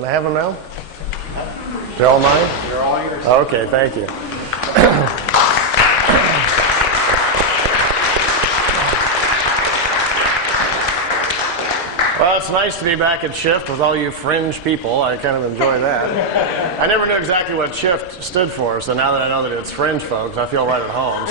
Can I have them now? They're all mine? They're all yours. Okay, thank you. Well, it's nice to be back at Shift with all you fringe people. I kind of enjoy that. I never knew exactly what Shift stood for, so now that I know that it's fringe folks, I feel right at home.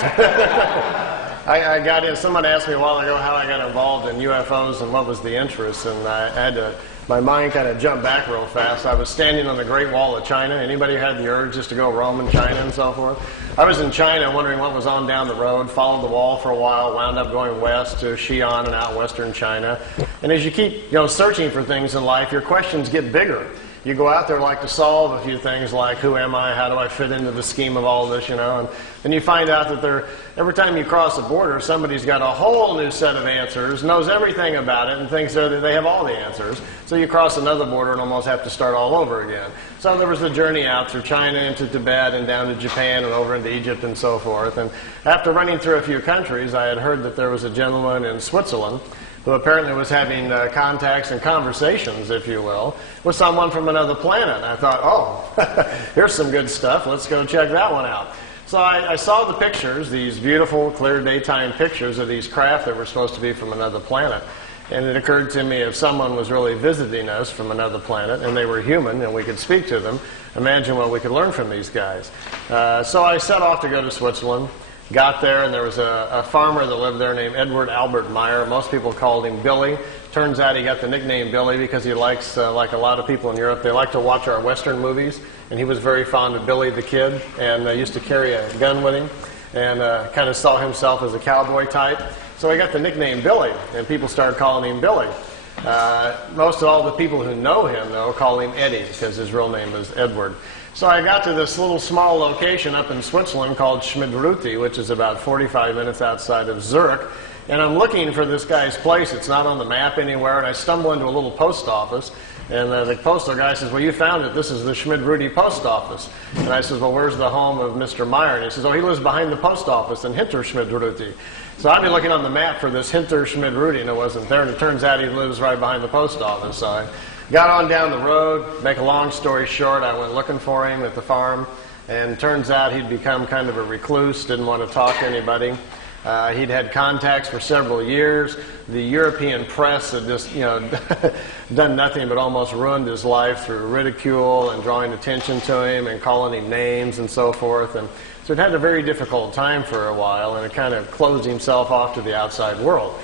I got in, someone asked me a while ago how I got involved in UFOs and what was the interest, and I had to, my mind kind of jumped back real fast. I was standing on the Great Wall of China. Anybody had the urge just to go roam in China and so forth? I was in China wondering what was on down the road, followed the wall for a while, wound up going west to Xi'an and out western China. And as you keep searching for things in life, your questions get bigger. You go out there like to solve a few things like, who am I, how do I fit into the scheme of all this, and then you find out that every time you cross a border, somebody's got a whole new set of answers, knows everything about it, and thinks that they have all the answers. So you cross another border and almost have to start all over again. So there was the journey out through China into Tibet and down to Japan and over into Egypt and so forth. And after running through a few countries, I had heard that there was a gentleman in Switzerland who apparently was having contacts and conversations, if you will, with someone from another planet. And I thought, oh, here's some good stuff. Let's go check that one out. So I saw the pictures, these beautiful, clear daytime pictures of these craft that were supposed to be from another planet. And it occurred to me, if someone was really visiting us from another planet and they were human and we could speak to them, imagine what we could learn from these guys. So I set off to go to Switzerland. Got there, and there was a farmer that lived there named Edward Albert Meier. Most people called him Billy. Turns out he got the nickname Billy because he likes, like a lot of people in Europe, they like to watch our Western movies. And he was very fond of Billy the Kid, and used to carry a gun with him, and kind of saw himself as a cowboy type. So he got the nickname Billy, and people started calling him Billy. Most of all the people who know him, though, call him Eddie because his real name is Edward. So I got to this little small location up in Switzerland called Schmidruti, which is about 45 minutes outside of Zurich. And I'm looking for this guy's place. It's not on the map anywhere. And I stumble into a little post office. And the postal guy says, well, you found it. This is the Schmidruti post office. And I says, well, where's the home of Mr. Meier? And he says, oh, he lives behind the post office in Hinter Schmidruti. So I've been looking on the map for this Hinter Schmidruti, and it wasn't there. And it turns out he lives right behind the post office. So I got on down the road. Make a long story short, I went looking for him at the farm, and turns out he'd become kind of a recluse, didn't want to talk to anybody. He'd had contacts for several years. The European press had just, done nothing but almost ruined his life through ridicule and drawing attention to him and calling him names and so forth. And so he'd had a very difficult time for a while, and it kind of closed himself off to the outside world.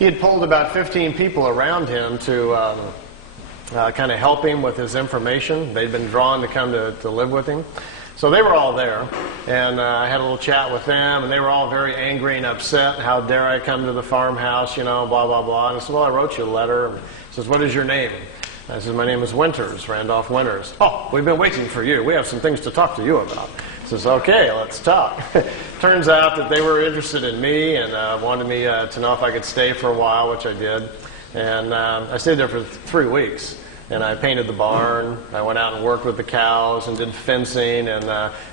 He had pulled about 15 people around him to kind of help him with his information. They'd been drawn to come to live with him. So they were all there, and I had a little chat with them, and they were all very angry and upset. How dare I come to the farmhouse, blah, blah, blah. And I said, well, I wrote you a letter. And he says, what is your name? And I said, my name is Winters, Randolph Winters. Oh, we've been waiting for you. We have some things to talk to you about. He says, okay, let's talk. Turns out that they were interested in me and wanted me to know if I could stay for a while, which I did. And I stayed there for 3 weeks. And I painted the barn. I went out and worked with the cows and did fencing, and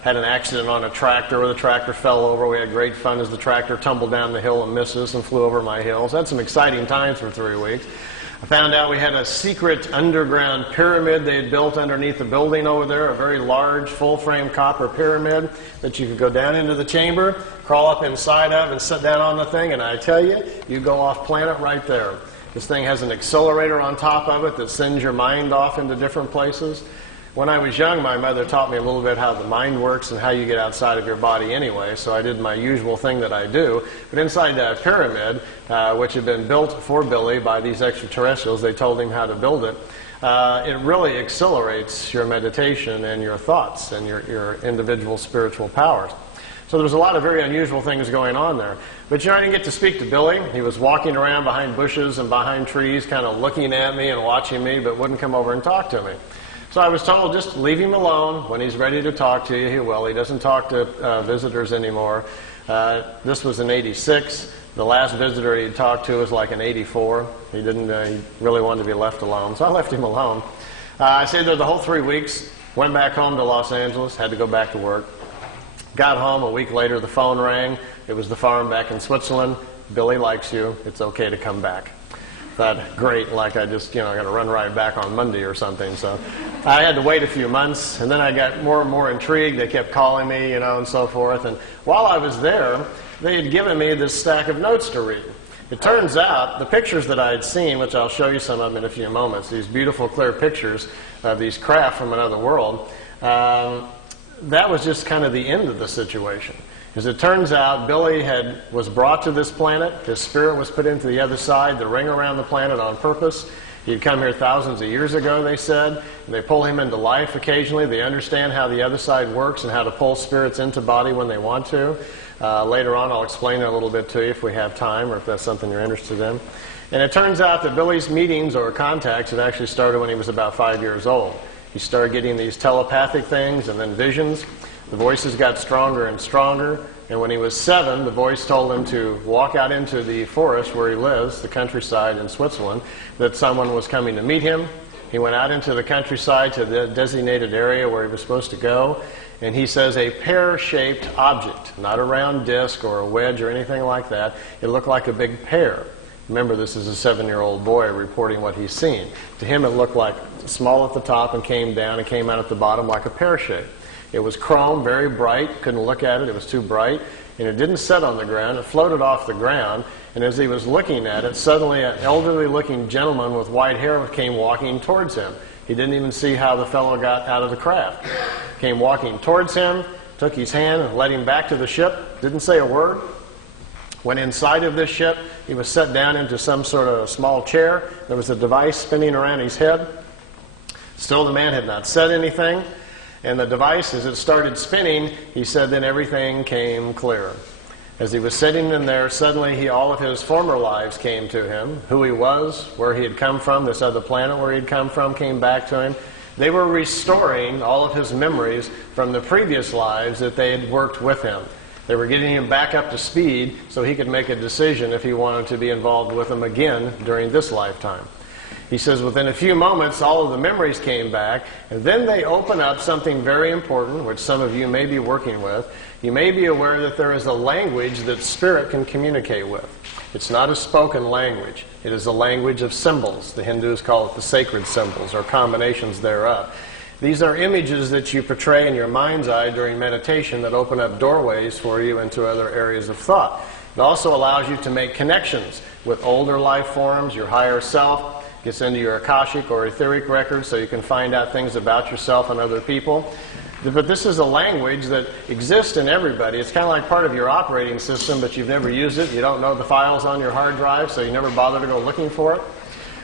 had an accident on a tractor where the tractor fell over. We had great fun as the tractor tumbled down the hill and missed us and flew over my hills. Had some exciting times for 3 weeks. I found out we had a secret underground pyramid they had built underneath the building over there, a very large full-frame copper pyramid that you could go down into the chamber, crawl up inside of, and sit down on the thing, and I tell you, you go off planet right there. This thing has an accelerator on top of it that sends your mind off into different places. When I was young, my mother taught me a little bit how the mind works and how you get outside of your body anyway, so I did my usual thing that I do. But inside that pyramid, which had been built for Billy by these extraterrestrials, they told him how to build it. It really accelerates your meditation and your thoughts and your individual spiritual powers. So there was a lot of very unusual things going on there. But I didn't get to speak to Billy. He was walking around behind bushes and behind trees, kind of looking at me and watching me, but wouldn't come over and talk to me. So I was told, just leave him alone. When he's ready to talk to you, he will. He doesn't talk to visitors anymore. This was in '86. The last visitor he talked to was like in '84. He really wanted to be left alone. So I left him alone. I stayed there the whole 3 weeks. Went back home to Los Angeles. Had to go back to work. Got home a week later, the phone rang. It was the farm back in Switzerland. Billy likes you. It's okay to come back. thought, great, like I just, got to run right back on Monday or something. So I had to wait a few months, and then I got more and more intrigued. They kept calling me, and so forth. And while I was there, they had given me this stack of notes to read. It turns out the pictures that I had seen, which I'll show you some of them in a few moments, these beautiful clear pictures of these craft from another world, that was just kind of the end of the situation. As it turns out, Billy was brought to this planet. His spirit was put into the other side, the ring around the planet on purpose. He'd come here thousands of years ago, they said. They pull him into life occasionally. They understand how the other side works and how to pull spirits into body when they want to. Later on, I'll explain it a little bit to you if we have time or if that's something you're interested in. And it turns out that Billy's meetings or contacts had actually started when he was about 5 years old. He started getting these telepathic things and then visions. The voices got stronger and stronger. And when he was 7, the voice told him to walk out into the forest where he lives, the countryside in Switzerland, that someone was coming to meet him. He went out into the countryside to the designated area where he was supposed to go. And he says a pear-shaped object, not a round disc or a wedge or anything like that. It looked like a big pear. Remember, this is a 7-year-old boy reporting what he's seen. To him, it looked like small at the top and came down and came out at the bottom like a pear shape. It was chrome, very bright. Couldn't look at it. It was too bright. And it didn't set on the ground. It floated off the ground. And as he was looking at it, suddenly an elderly-looking gentleman with white hair came walking towards him. He didn't even see how the fellow got out of the craft. Came walking towards him, took his hand and led him back to the ship. Didn't say a word. Went inside of this ship. He was set down into some sort of small chair. There was a device spinning around his head. Still, the man had not said anything. And the device, as it started spinning, he said, then everything came clear. As he was sitting in there, suddenly all of his former lives came to him. Who he was, where he had come from, this other planet where he had come from came back to him. They were restoring all of his memories from the previous lives that they had worked with him. They were getting him back up to speed so he could make a decision if he wanted to be involved with them again during this lifetime. He says within a few moments all of the memories came back, and then they open up something very important, which some of you may be working with. You may be aware that there is a language that spirit can communicate with. It's not a spoken language. It is a language of symbols. The Hindus call it the sacred symbols, or combinations thereof. These are images that you portray in your mind's eye during meditation that open up doorways for you into other areas of thought. It also allows you to make connections with older life forms, your higher self. Gets into your Akashic or etheric records so you can find out things about yourself and other people. But this is a language that exists in everybody. It's kind of like part of your operating system, but you've never used it. You don't know the files on your hard drive, so you never bother to go looking for it.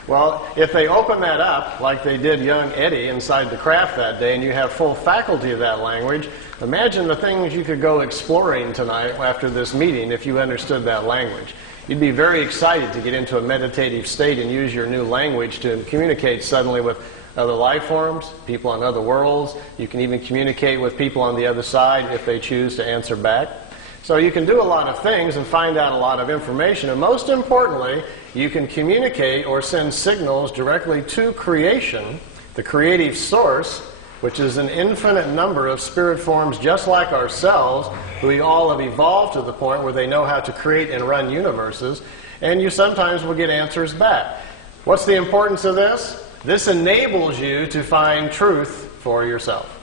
Well, if they open that up, like they did young Eddie inside the craft that day, and you have full faculty of that language, imagine the things you could go exploring tonight after this meeting if you understood that language. You'd be very excited to get into a meditative state and use your new language to communicate suddenly with other life forms, people on other worlds. You can even communicate with people on the other side if they choose to answer back. So you can do a lot of things and find out a lot of information. And most importantly, you can communicate or send signals directly to creation, the creative source, which is an infinite number of spirit forms just like ourselves, who we all have evolved to the point where they know how to create and run universes, and you sometimes will get answers back. What's the importance of this? This enables you to find truth for yourself.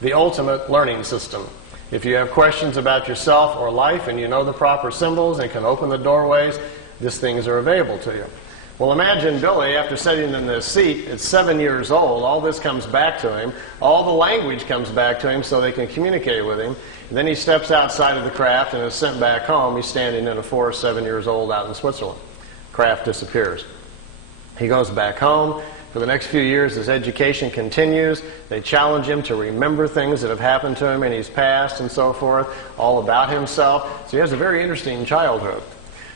The ultimate learning system. If you have questions about yourself or life and you know the proper symbols and can open the doorways, these things are available to you. Well, imagine Billy, after sitting in this seat, at 7 years old, all this comes back to him. All the language comes back to him so they can communicate with him. And then he steps outside of the craft and is sent back home. He's standing in a forest, 7 years old, out in Switzerland. Craft disappears. He goes back home. For the next few years, his education continues. They challenge him to remember things that have happened to him in his past and so forth, all about himself. So he has a very interesting childhood.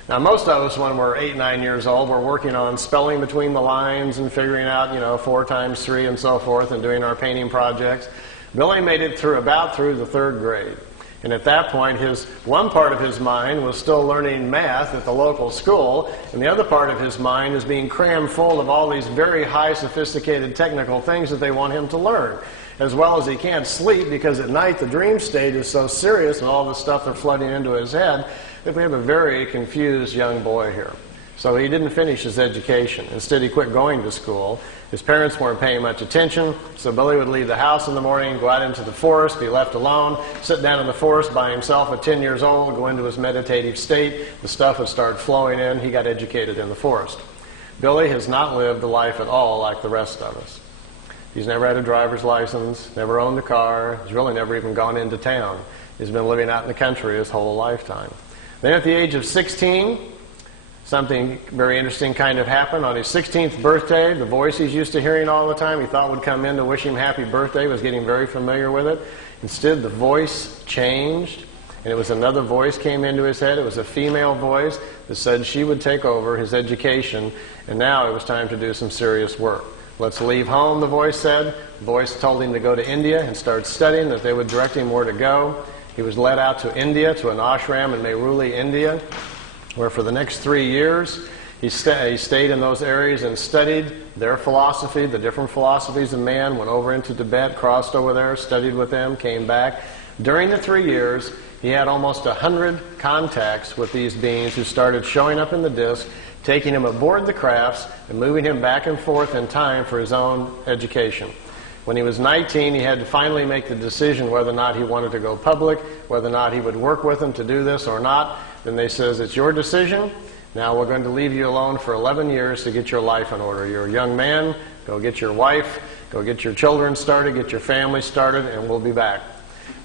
Now, most of us, when we're 8, 9 years old, we're working on spelling between the lines and figuring out, 4 times 3 and so forth, and doing our painting projects. Billy made it through the 3rd grade. And at that point, one part of his mind was still learning math at the local school, and the other part of his mind is being crammed full of all these very high, sophisticated technical things that they want him to learn. As well as he can't sleep because at night the dream state is so serious and all the stuff that's flooding into his head that we have a very confused young boy here. So he didn't finish his education. Instead, he quit going to school. His parents weren't paying much attention, so Billy would leave the house in the morning, go out into the forest, be left alone, sit down in the forest by himself at 10 years old, go into his meditative state. The stuff would start flowing in. He got educated in the forest. Billy has not lived a life at all like the rest of us. He's never had a driver's license, never owned a car. He's really never even gone into town. He's been living out in the country his whole lifetime. Then at the age of 16, something very interesting kind of happened. On his 16th birthday, the voice he's used to hearing all the time, he thought would come in to wish him happy birthday, was getting very familiar with it. Instead, the voice changed, and it was another voice came into his head. It was a female voice that said she would take over his education, and now it was time to do some serious work. Let's leave home, the voice said. The voice told him to go to India and start studying, that they would direct him where to go. He was led out to India, to an ashram in Meier, India, where for the next 3 years he stayed in those areas and studied their philosophy, the different philosophies of man, went over into Tibet, crossed over there, studied with them, came back. During the 3 years, he had almost 100 contacts with these beings who started showing up in the disc, taking him aboard the crafts and moving him back and forth in time for his own education. When he was 19, he had to finally make the decision whether or not he wanted to go public, whether or not he would work with them to do this or not. Then they says, it's your decision. Now we're going to leave you alone for 11 years to get your life in order. You're a young man. Go get your wife. Go get your children started. Get your family started, and we'll be back.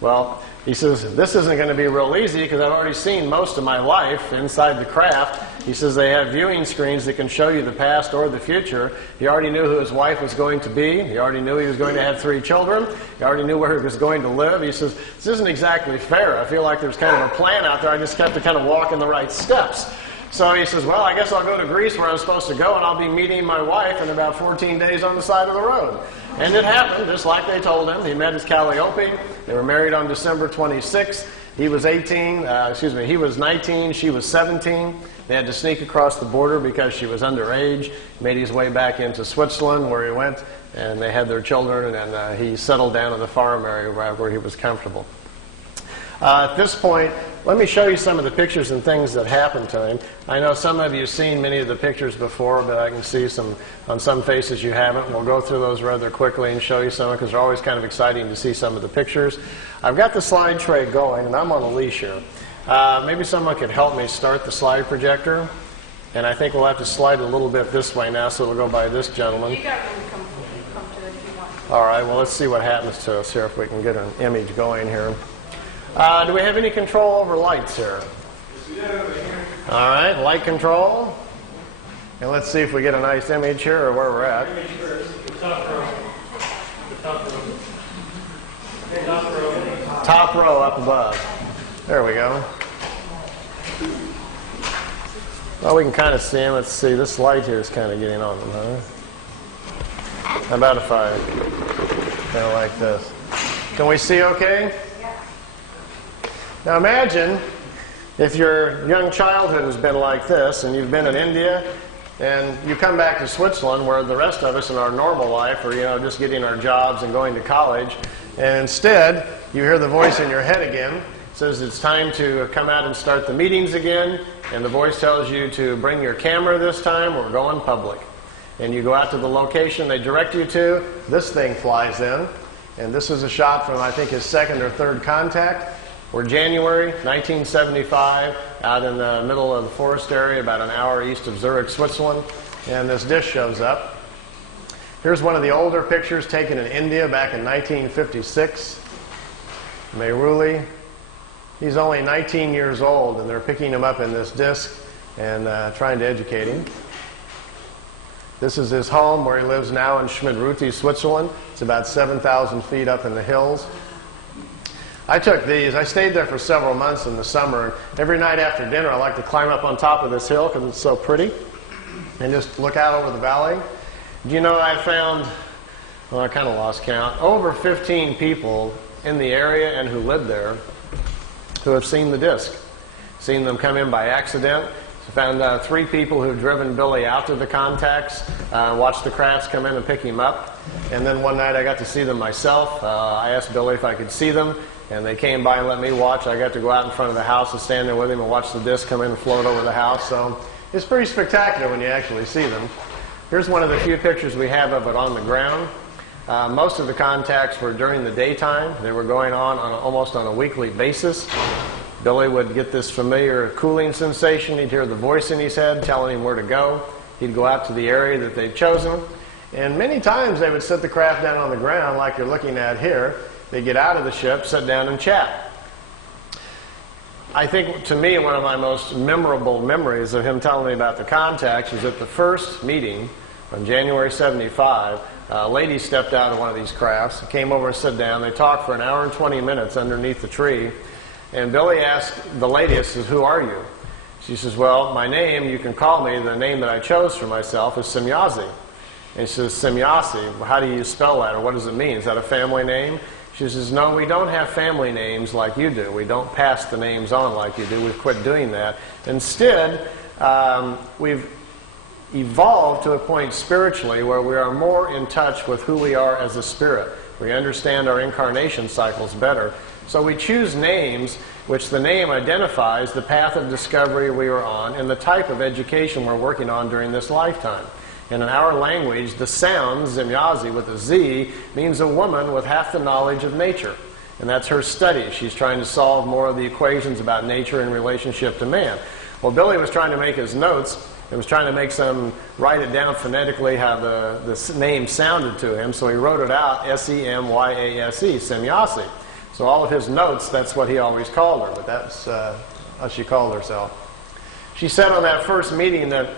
Well, he says, this isn't going to be real easy because I've already seen most of my life inside the craft. He says they have viewing screens that can show you the past or the future. He already knew who his wife was going to be. He already knew he was going to have 3 children. He already knew where he was going to live. He says, this isn't exactly fair. I feel like there's kind of a plan out there. I just have to kind of walk in the right steps. So he says, well, I guess I'll go to Greece where I'm supposed to go, and I'll be meeting my wife in about 14 days on the side of the road. And it happened, just like they told him. He met his Calliope. They were married on December 26th. He was 19, she was 17. They had to sneak across the border because she was underage. He made his way back into Switzerland where he went, and they had their children, and he settled down in the farm area where he was comfortable. At this point, let me show you some of the pictures and things that happened to him. I know some of you have seen many of the pictures before, but I can see on some faces you haven't. We'll go through those rather quickly and show you some because they're always kind of exciting to see some of the pictures. I've got the slide tray going, and I'm on a leash here. Maybe someone could help me start the slide projector. And I think we'll have to slide a little bit this way now, so it'll go by this gentleman. You got room to come to it if you want. All right, well, let's see what happens to us here if we can get an image going here. Do we have any control over lights here? All right, light control. And let's see if we get a nice image here or where we're at. Top row up above. There we go. Well, we can kind of see them. Let's see, this light here is kind of getting on them, huh? How about if I kind of like this? Can we see okay? Now imagine if your young childhood has been like this and you've been in India and you come back to Switzerland where the rest of us in our normal life are, just getting our jobs and going to college, and instead you hear the voice in your head again. It says it's time to come out and start the meetings again, and the voice tells you to bring your camera this time, we're going public. And you go out to the location they direct you to, this thing flies in, and this is a shot from I think his 2nd or 3rd contact. We're January 1975, out in the middle of the forest area, about an hour east of Zurich, Switzerland, and this dish shows up. Here's one of the older pictures taken in India back in 1956. Meiruli. He's only 19 years old, and they're picking him up in this disc and trying to educate him. This is his home where he lives now in Schmidruti, Switzerland. It's about 7,000 feet up in the hills. I took these. I stayed there for several months in the summer. And every night after dinner, I like to climb up on top of this hill because it's so pretty and just look out over the valley. Do you know I found, well, I kind of lost count, over 15 people in the area and who lived there who have seen the disc, seen them come in by accident. I found 3 people who had driven Billy out to the contacts, watched the crafts come in and pick him up. And then one night I got to see them myself. I asked Billy if I could see them, and they came by and let me watch. I got to go out in front of the house and stand there with him and watch the disc come in and float over the house. So It's pretty spectacular when you actually see them. Here's one of the few pictures we have of it on the ground. Most of the contacts were during the daytime. They were going on almost on a weekly basis. Billy would get this familiar cooling sensation. He'd hear the voice in his head telling him where to go. He'd go out to the area that they'd chosen. And many times they would set the craft down on the ground like you're looking at here. They'd get out of the ship, sit down and chat. I think, to me, one of my most memorable memories of him telling me about the contacts is at the first meeting on January 75, a lady stepped out of one of these crafts, came over and sat down. They talked for an hour and 20 minutes underneath the tree. And Billy asked the lady, he says, "Who are you?" She says, "Well, my name, you can call me, the name that I chose for myself is Semyazi." And she says, "Semyazi, how do you spell that, or what does it mean? Is that a family name?" She says, "No, we don't have family names like you do. We don't pass the names on like you do. We've quit doing that. Instead, we've evolved to a point spiritually where we are more in touch with who we are as a spirit. We understand our incarnation cycles better. So we choose names which the name identifies the path of discovery we are on and the type of education we're working on during this lifetime. And in our language, the sound, Semyazi with a Z, means a woman with half the knowledge of nature. And that's her study. She's trying to solve more of the equations about nature in relationship to man. Well, Billy was trying to make his notes. He was trying to make write it down phonetically how the name sounded to him. So he wrote it out, S-E-M-Y-A-S-E, Semyazi. So all of his notes, that's what he always called her. But that's how she called herself. She said on that first meeting that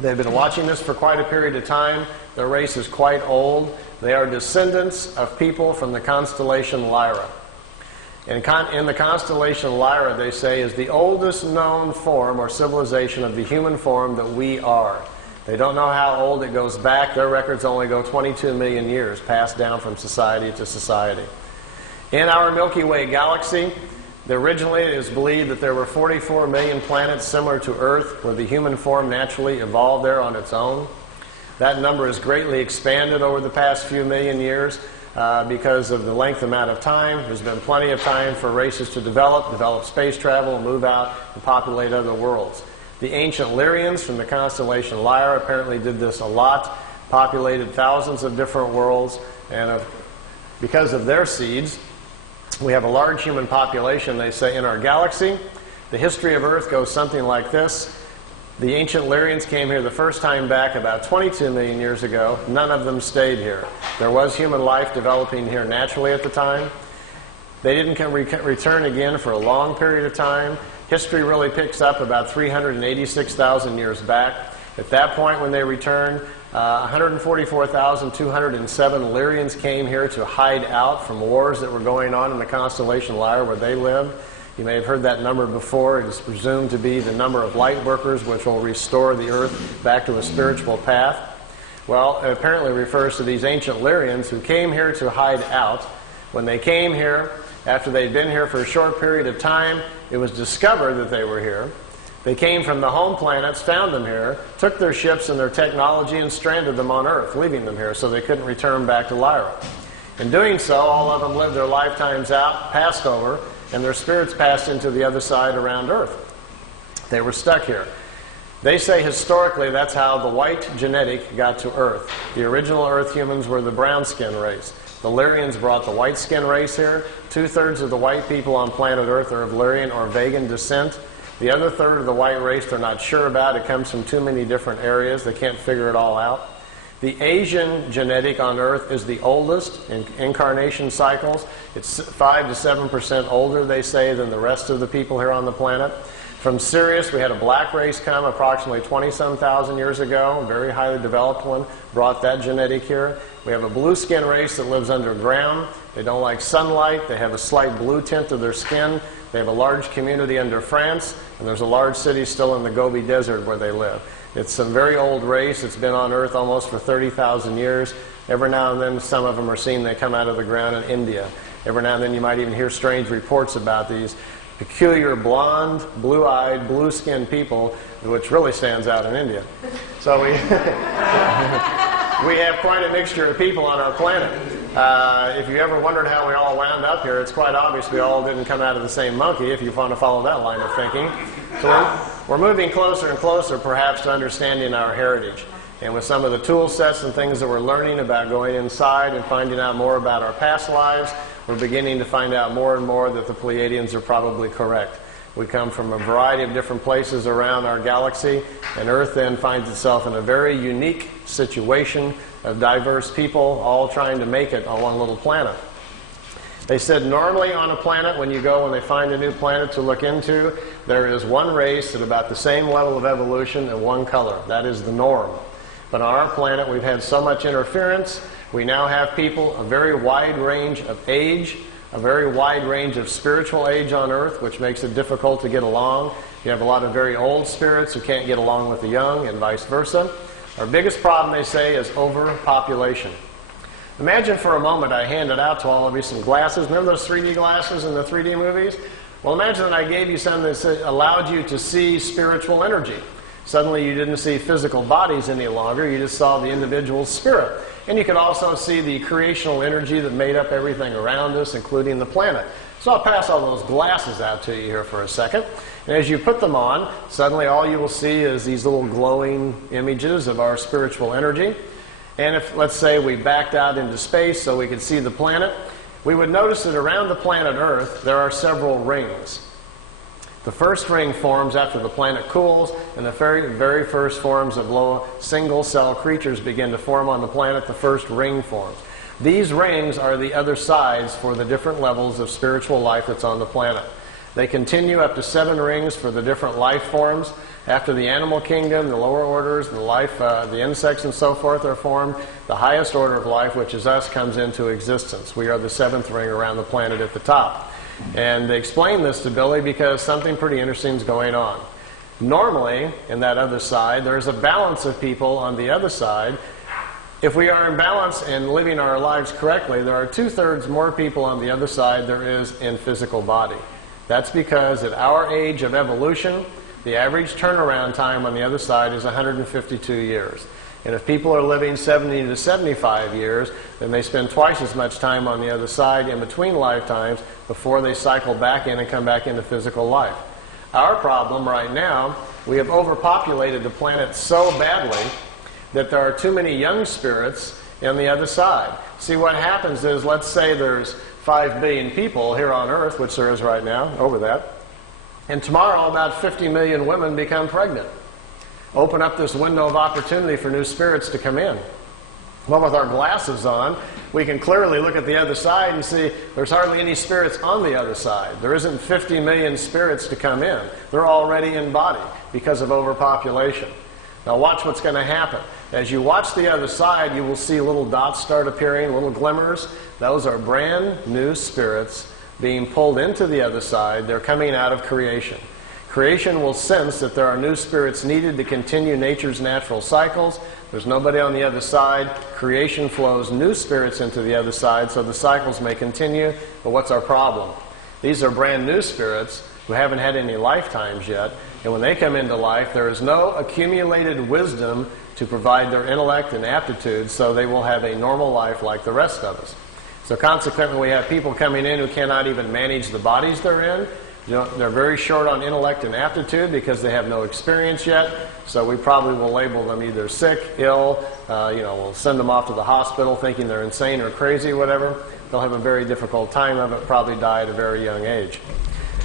they've been watching this for quite a period of time. Their race is quite old. They are descendants of people from the constellation Lyra. And in the constellation Lyra, they say, is the oldest known form or civilization of the human form that we are. They don't know how old it goes back. Their records only go 22 million years, passed down from society to society. In our Milky Way galaxy, originally it is believed that there were 44 million planets similar to Earth, where the human form naturally evolved there on its own. That number has greatly expanded over the past few million years because of the length amount of time. There's been plenty of time for races to develop space travel, move out, and populate other worlds. The ancient Lyrians from the constellation Lyra apparently did this a lot, populated thousands of different worlds, and because of their seeds, we have a large human population, they say, in our galaxy. The history of Earth goes something like this. The ancient Lyrians came here the first time back about 22 million years ago. None of them stayed here. There was human life developing here naturally at the time. They didn't return again for a long period of time. History really picks up about 386,000 years back. At that point when they returned, 144,207 Lyrians came here to hide out from wars that were going on in the constellation Lyra where they lived. You may have heard that number before. It is presumed to be the number of light workers which will restore the Earth back to a spiritual path. Well, it apparently refers to these ancient Lyrians who came here to hide out. When they came here, after they'd been here for a short period of time, it was discovered that they were here. They came from the home planets, found them here, took their ships and their technology and stranded them on Earth, leaving them here so they couldn't return back to Lyra. In doing so, all of them lived their lifetimes out, passed over, and their spirits passed into the other side around Earth. They were stuck here. They say historically that's how the white genetic got to Earth. The original Earth humans were the brown skin race. The Lyrians brought the white skin race here. 2/3 of the white people on planet Earth are of Lyrian or Vegan descent. The other third of the white race they're not sure about. It comes from too many different areas. They can't figure it all out. The Asian genetic on Earth is the oldest in incarnation cycles. It's 5 to 7% older, they say, than the rest of the people here on the planet. From Sirius, we had a black race come approximately 20-some thousand years ago, a very highly developed one, brought that genetic here. We have a blue skin race that lives underground. They don't like sunlight. They have a slight blue tint to their skin. They have a large community under France, and there's a large city still in the Gobi Desert where they live. It's a very old race. It's been on Earth almost for 30,000 years. Every now and then, some of them are seen. They come out of the ground in India. Every now and then, you might even hear strange reports about these peculiar blonde, blue-eyed, blue-skinned people, which really stands out in India. So we have quite a mixture of people on our planet. If you ever wondered how we all wound up here, it's quite obvious we all didn't come out of the same monkey, if you want to follow that line of thinking. So we're moving closer and closer, perhaps, to understanding our heritage. And with some of the tool sets and things that we're learning about going inside and finding out more about our past lives, we're beginning to find out more and more that the Pleiadians are probably correct. We come from a variety of different places around our galaxy, and Earth then finds itself in a very unique situation of diverse people all trying to make it on one little planet. They said normally on a planet, when they find a new planet to look into, there is one race at about the same level of evolution and one color. That is the norm. But on our planet, we've had so much interference. We now have people a very wide range of age, a very wide range of spiritual age on Earth, which makes it difficult to get along. You have a lot of very old spirits who can't get along with the young, and vice versa. Our biggest problem, they say, is overpopulation. Imagine for a moment I handed out to all of you some glasses. Remember those 3D glasses in the 3D movies? Well, imagine that I gave you something that allowed you to see spiritual energy. Suddenly you didn't see physical bodies any longer, you just saw the individual spirit. And you could also see the creational energy that made up everything around us, including the planet. So I'll pass all those glasses out to you here for a second. And as you put them on, suddenly all you will see is these little glowing images of our spiritual energy. And if, let's say, we backed out into space so we could see the planet, we would notice that around the planet Earth there are several rings. The first ring forms after the planet cools, and the very first forms of low single-cell creatures begin to form on the planet. The first ring forms. These rings are the other sides for the different levels of spiritual life that's on the planet. They continue up to 7 rings for the different life forms. After the animal kingdom, the lower orders, the insects and so forth are formed, the highest order of life, which is us, comes into existence. We are the 7th ring around the planet at the top. And they explain this to Billy because something pretty interesting is going on. Normally, in that other side, there's a balance of people on the other side. If we are in balance and living our lives correctly, there are 2/3 more people on the other side there is in physical body. That's because at our age of evolution, the average turnaround time on the other side is 152 years. And if people are living 70 to 75 years, then they spend twice as much time on the other side in between lifetimes before they cycle back in and come back into physical life. Our problem right now, we have overpopulated the planet so badly that there are too many young spirits on the other side. See, what happens is, let's say there's 5 billion people here on Earth, which there is right now, over that, and tomorrow about 50 million women become pregnant. Open up this window of opportunity for new spirits to come in. Well, with our glasses on, we can clearly look at the other side and see there's hardly any spirits on the other side. There isn't 50 million spirits to come in. They're already in body because of overpopulation. Now watch what's going to happen. As you watch the other side, you will see little dots start appearing, little glimmers. Those are brand new spirits being pulled into the other side. They're coming out of creation. Creation will sense that there are new spirits needed to continue nature's natural cycles. There's nobody on the other side. Creation flows new spirits into the other side so the cycles may continue. But what's our problem? These are brand new spirits who haven't had any lifetimes yet. And when they come into life, there is no accumulated wisdom to provide their intellect and aptitude, so they will have a normal life like the rest of us. So consequently, we have people coming in who cannot even manage the bodies they're in. They're very short on intellect and aptitude because they have no experience yet. So we probably will label them either sick, ill, we'll send them off to the hospital thinking they're insane or crazy, whatever. They'll have a very difficult time of it, probably die at a very young age.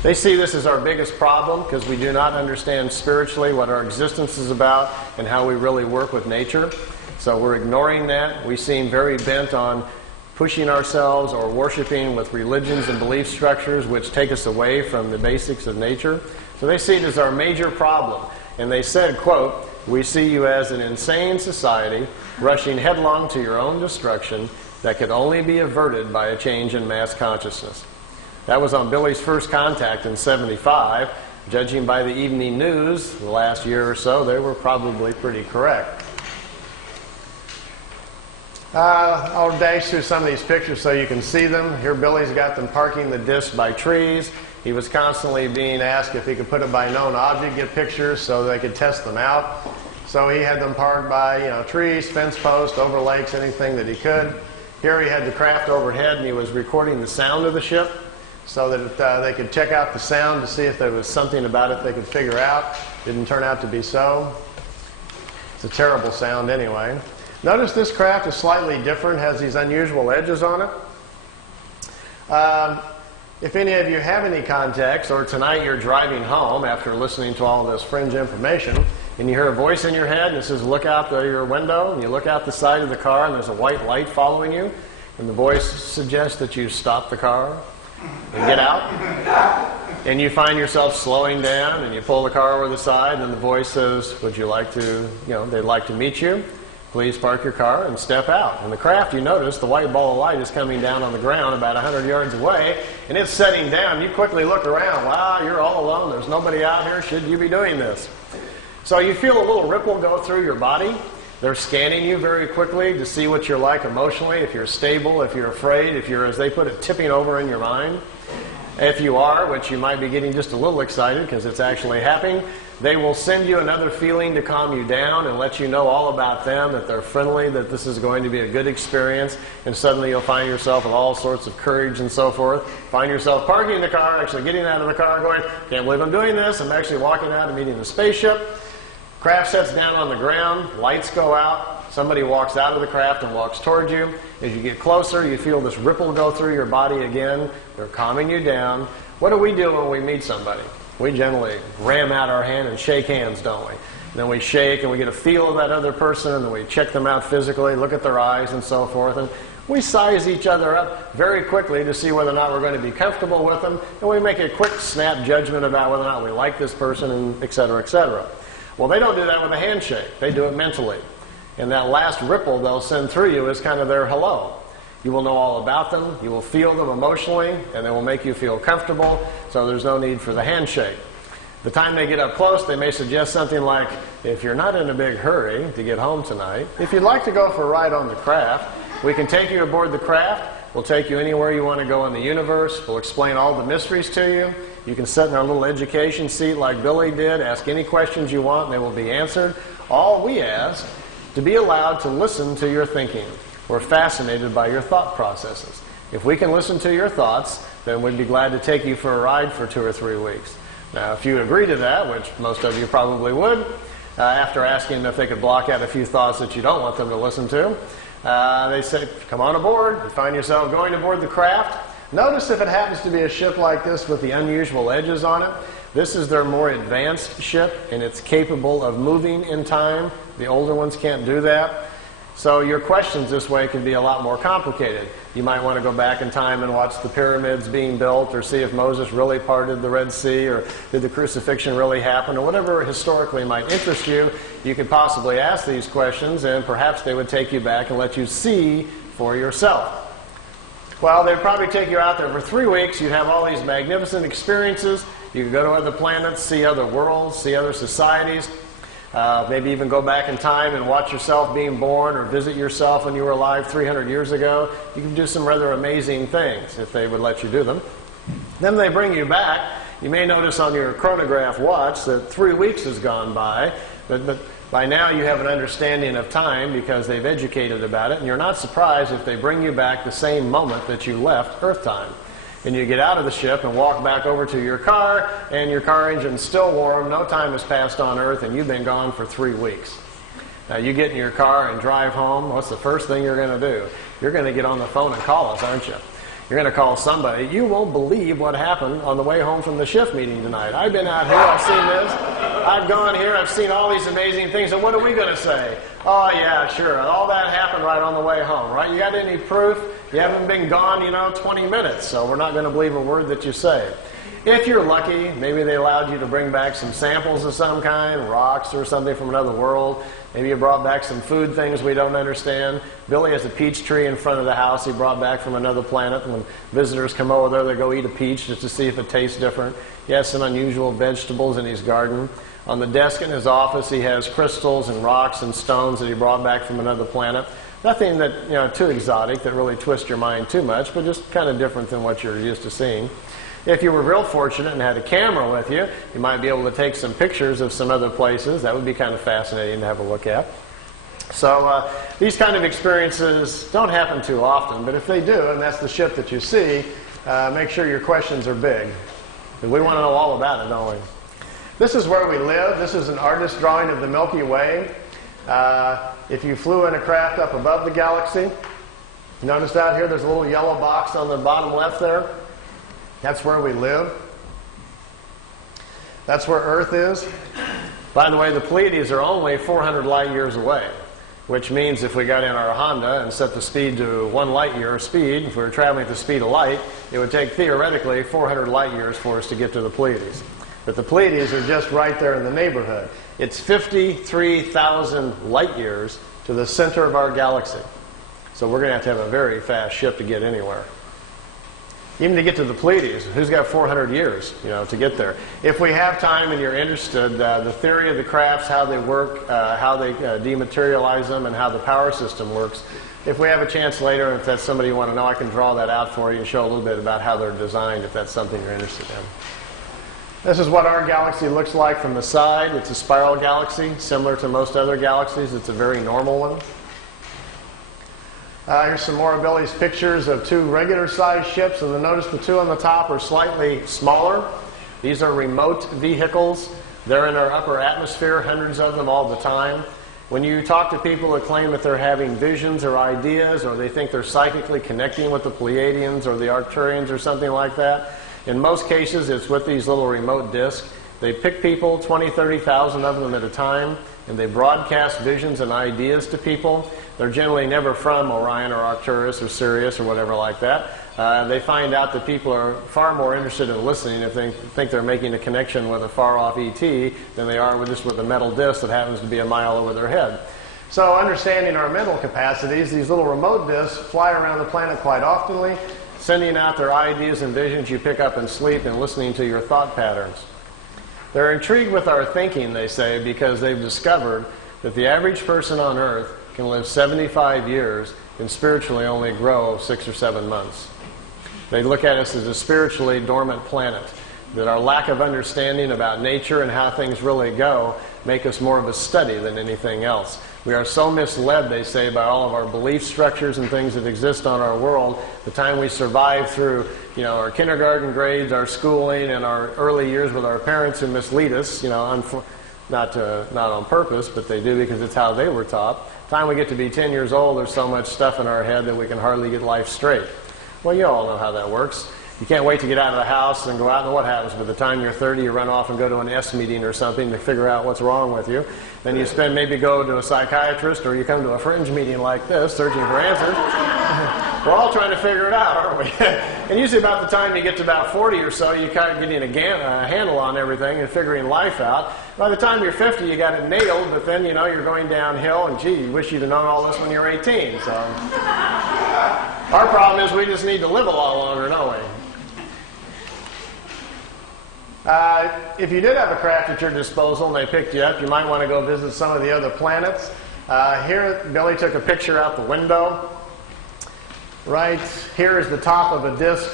They see this as our biggest problem because we do not understand spiritually what our existence is about and how we really work with nature. So we're ignoring that. We seem very bent on pushing ourselves or worshiping with religions and belief structures which take us away from the basics of nature. So they see it as our major problem. And they said, quote, "We see you as an insane society rushing headlong to your own destruction that could only be averted by a change in mass consciousness." That was on Billy's first contact in '75. Judging by the evening news the last year or so, they were probably pretty correct. I'll dash through some of these pictures so you can see them. Here Billy's got them parking the disc by trees. He was constantly being asked if he could put it by known object, get pictures so they could test them out. So he had them parked by trees, fence posts, over lakes, anything that he could. Here he had the craft overhead and he was recording the sound of the ship. so that they could check out the sound to see if there was something about it they could figure out. Didn't turn out to be so. It's a terrible sound anyway. Notice this craft is slightly different, has these unusual edges on it. If any of you have any context, or tonight you're driving home after listening to all this fringe information, and you hear a voice in your head and it says, look out your window, and you look out the side of the car and there's a white light following you, and the voice suggests that you stop the car and get out, and you find yourself slowing down and you pull the car over the side, and the voice says, would you like to, they'd like to meet you. Please park your car and step out. In the craft, you notice the white ball of light is coming down on the ground about 100 yards away, and it's setting down. You quickly look around. Wow, you're all alone. There's nobody out here. Should you be doing this? So you feel a little ripple go through your body. They're scanning you very quickly to see what you're like emotionally, if you're stable, if you're afraid, if you're, as they put it, tipping over in your mind. If you are, which you might be getting just a little excited because it's actually happening, they will send you another feeling to calm you down and let you know all about them, that they're friendly, that this is going to be a good experience, and suddenly you'll find yourself with all sorts of courage and so forth. Find yourself parking the car, actually getting out of the car going, can't believe I'm doing this, I'm actually walking out and meeting the spaceship. Craft sets down on the ground, lights go out, somebody walks out of the craft and walks toward you. As you get closer, you feel this ripple go through your body again. They're calming you down. What do we do when we meet somebody? We generally ram out our hand and shake hands, don't we? And then we shake and we get a feel of that other person, and then we check them out physically, look at their eyes and so forth. And we size each other up very quickly to see whether or not we're going to be comfortable with them. And we make a quick snap judgment about whether or not we like this person, and et cetera, et cetera. Well, they don't do that with a handshake. They do it mentally. And that last ripple they'll send through you is kind of their hello. You will know all about them, you will feel them emotionally, and they will make you feel comfortable, so there's no need for the handshake. The time they get up close, they may suggest something like, if you're not in a big hurry to get home tonight, if you'd like to go for a ride on the craft, we can take you aboard the craft, we'll take you anywhere you want to go in the universe, we'll explain all the mysteries to you, you can sit in our little education seat like Billy did, ask any questions you want, and they will be answered. All we ask, to be allowed to listen to your thinking. We're fascinated by your thought processes. If we can listen to your thoughts, then we'd be glad to take you for a ride for 2 or 3 weeks. Now, if you agree to that, which most of you probably would, after asking them if they could block out a few thoughts that you don't want them to listen to, they say, come on aboard. You find yourself going aboard the craft. Notice if it happens to be a ship like this with the unusual edges on it. This is their more advanced ship, and it's capable of moving in time. The older ones can't do that. So your questions this way can be a lot more complicated. You might want to go back in time and watch the pyramids being built, or see if Moses really parted the Red Sea, or did the crucifixion really happen, or whatever historically might interest you. You could possibly ask these questions, and perhaps they would take you back and let you see for yourself. Well, they'd probably take you out there for 3 weeks. You'd have all these magnificent experiences. You could go to other planets, see other worlds, see other societies. Maybe even go back in time and watch yourself being born, or visit yourself when you were alive 300 years ago. You can do some rather amazing things if they would let you do them. Then they bring you back. You may notice on your chronograph watch that 3 weeks has gone by, but by now you have an understanding of time because they've educated about it, and you're not surprised if they bring you back the same moment that you left Earth time. And you get out of the ship and walk back over to your car, and your car engine's still warm, no time has passed on Earth, and you've been gone for 3 weeks. Now you get in your car and drive home. What's the first thing you're going to do? You're going to get on the phone and call us, aren't you? You're going to call somebody. You won't believe what happened on the way home from the shift meeting tonight. I've been out here, I've seen this, I've gone here, I've seen all these amazing things, and what are we going to say? Oh yeah, sure, all that happened right on the way home, right? You got any proof? You haven't been gone, 20 minutes, so we're not going to believe a word that you say. If you're lucky, maybe they allowed you to bring back some samples of some kind, rocks or something from another world. Maybe you brought back some food things we don't understand. Billy has a peach tree in front of the house he brought back from another planet. And when visitors come over there, they go eat a peach just to see if it tastes different. He has some unusual vegetables in his garden. On the desk in his office, he has crystals and rocks and stones that he brought back from another planet. Nothing that, too exotic that really twists your mind too much, but just kind of different than what you're used to seeing. If you were real fortunate and had a camera with you, you might be able to take some pictures of some other places. That would be kind of fascinating to have a look at. So these kind of experiences don't happen too often, but if they do, and that's the ship that you see, make sure your questions are big. And we want to know all about it, don't we? This is where we live. This is an artist's drawing of the Milky Way. If you flew in a craft up above the galaxy, notice out here there's a little yellow box on the bottom left there. That's where we live. That's where Earth is. By the way, the Pleiades are only 400 light years away, which means if we got in our Honda and set the speed to 1 light year speed, if we were traveling at the speed of light, it would take theoretically 400 light years for us to get to the Pleiades. But the Pleiades are just right there in the neighborhood. It's 53,000 light years to the center of our galaxy. So we're going to have a very fast ship to get anywhere. Even to get to the Pleiades, who's got 400 years, to get there? If we have time and you're interested, the theory of the crafts, how they work, how they dematerialize them, and how the power system works. If we have a chance later, if that's somebody you want to know, I can draw that out for you and show a little bit about how they're designed, if that's something you're interested in. This is what our galaxy looks like from the side. It's a spiral galaxy, similar to most other galaxies. It's a very normal one. Here's some more of Billy's pictures of 2 regular-sized ships, and notice the 2 on the top are slightly smaller. These are remote vehicles. They're in our upper atmosphere, hundreds of them all the time. When you talk to people that claim that they're having visions or ideas, or they think they're psychically connecting with the Pleiadians or the Arcturians or something like that, in most cases it's with these little remote discs. They pick people, 20, 30,000 of them at a time, and they broadcast visions and ideas to people. They're generally never from Orion or Arcturus or Sirius or whatever like that. They find out that people are far more interested in listening if they think they're making a connection with a far-off ET than they are with a metal disc that happens to be a mile over their head. So understanding our mental capacities, these little remote discs fly around the planet quite oftenly, sending out their ideas and visions you pick up in sleep and listening to your thought patterns. They're intrigued with our thinking, they say, because they've discovered that the average person on Earth can live 75 years and spiritually only grow 6 or 7 months. They look at us as a spiritually dormant planet, that our lack of understanding about nature and how things really go make us more of a study than anything else. We are so misled, they say, by all of our belief structures and things that exist on our world. The time we survive through, our kindergarten grades, our schooling, and our early years with our parents who mislead us, not on purpose, but they do because it's how they were taught. The time we get to be 10 years old, there's so much stuff in our head that we can hardly get life straight. Well, you all know how that works. You can't wait to get out of the house and go out, and what happens? By the time you're 30, you run off and go to an S meeting or something to figure out what's wrong with you. Then you maybe go to a psychiatrist, or you come to a fringe meeting like this, searching for answers. We're all trying to figure it out, aren't we? And usually about the time you get to about 40 or so, you kind of getting a handle on everything and figuring life out. By the time you're 50, you got it nailed, but then, you're going downhill, and gee, you wish you'd have known all this when you were 18. So our problem is we just need to live a lot longer, don't we? If you did have a craft at your disposal and they picked you up, you might want to go visit some of the other planets. Here, Billy took a picture out the window. Right here is the top of a disc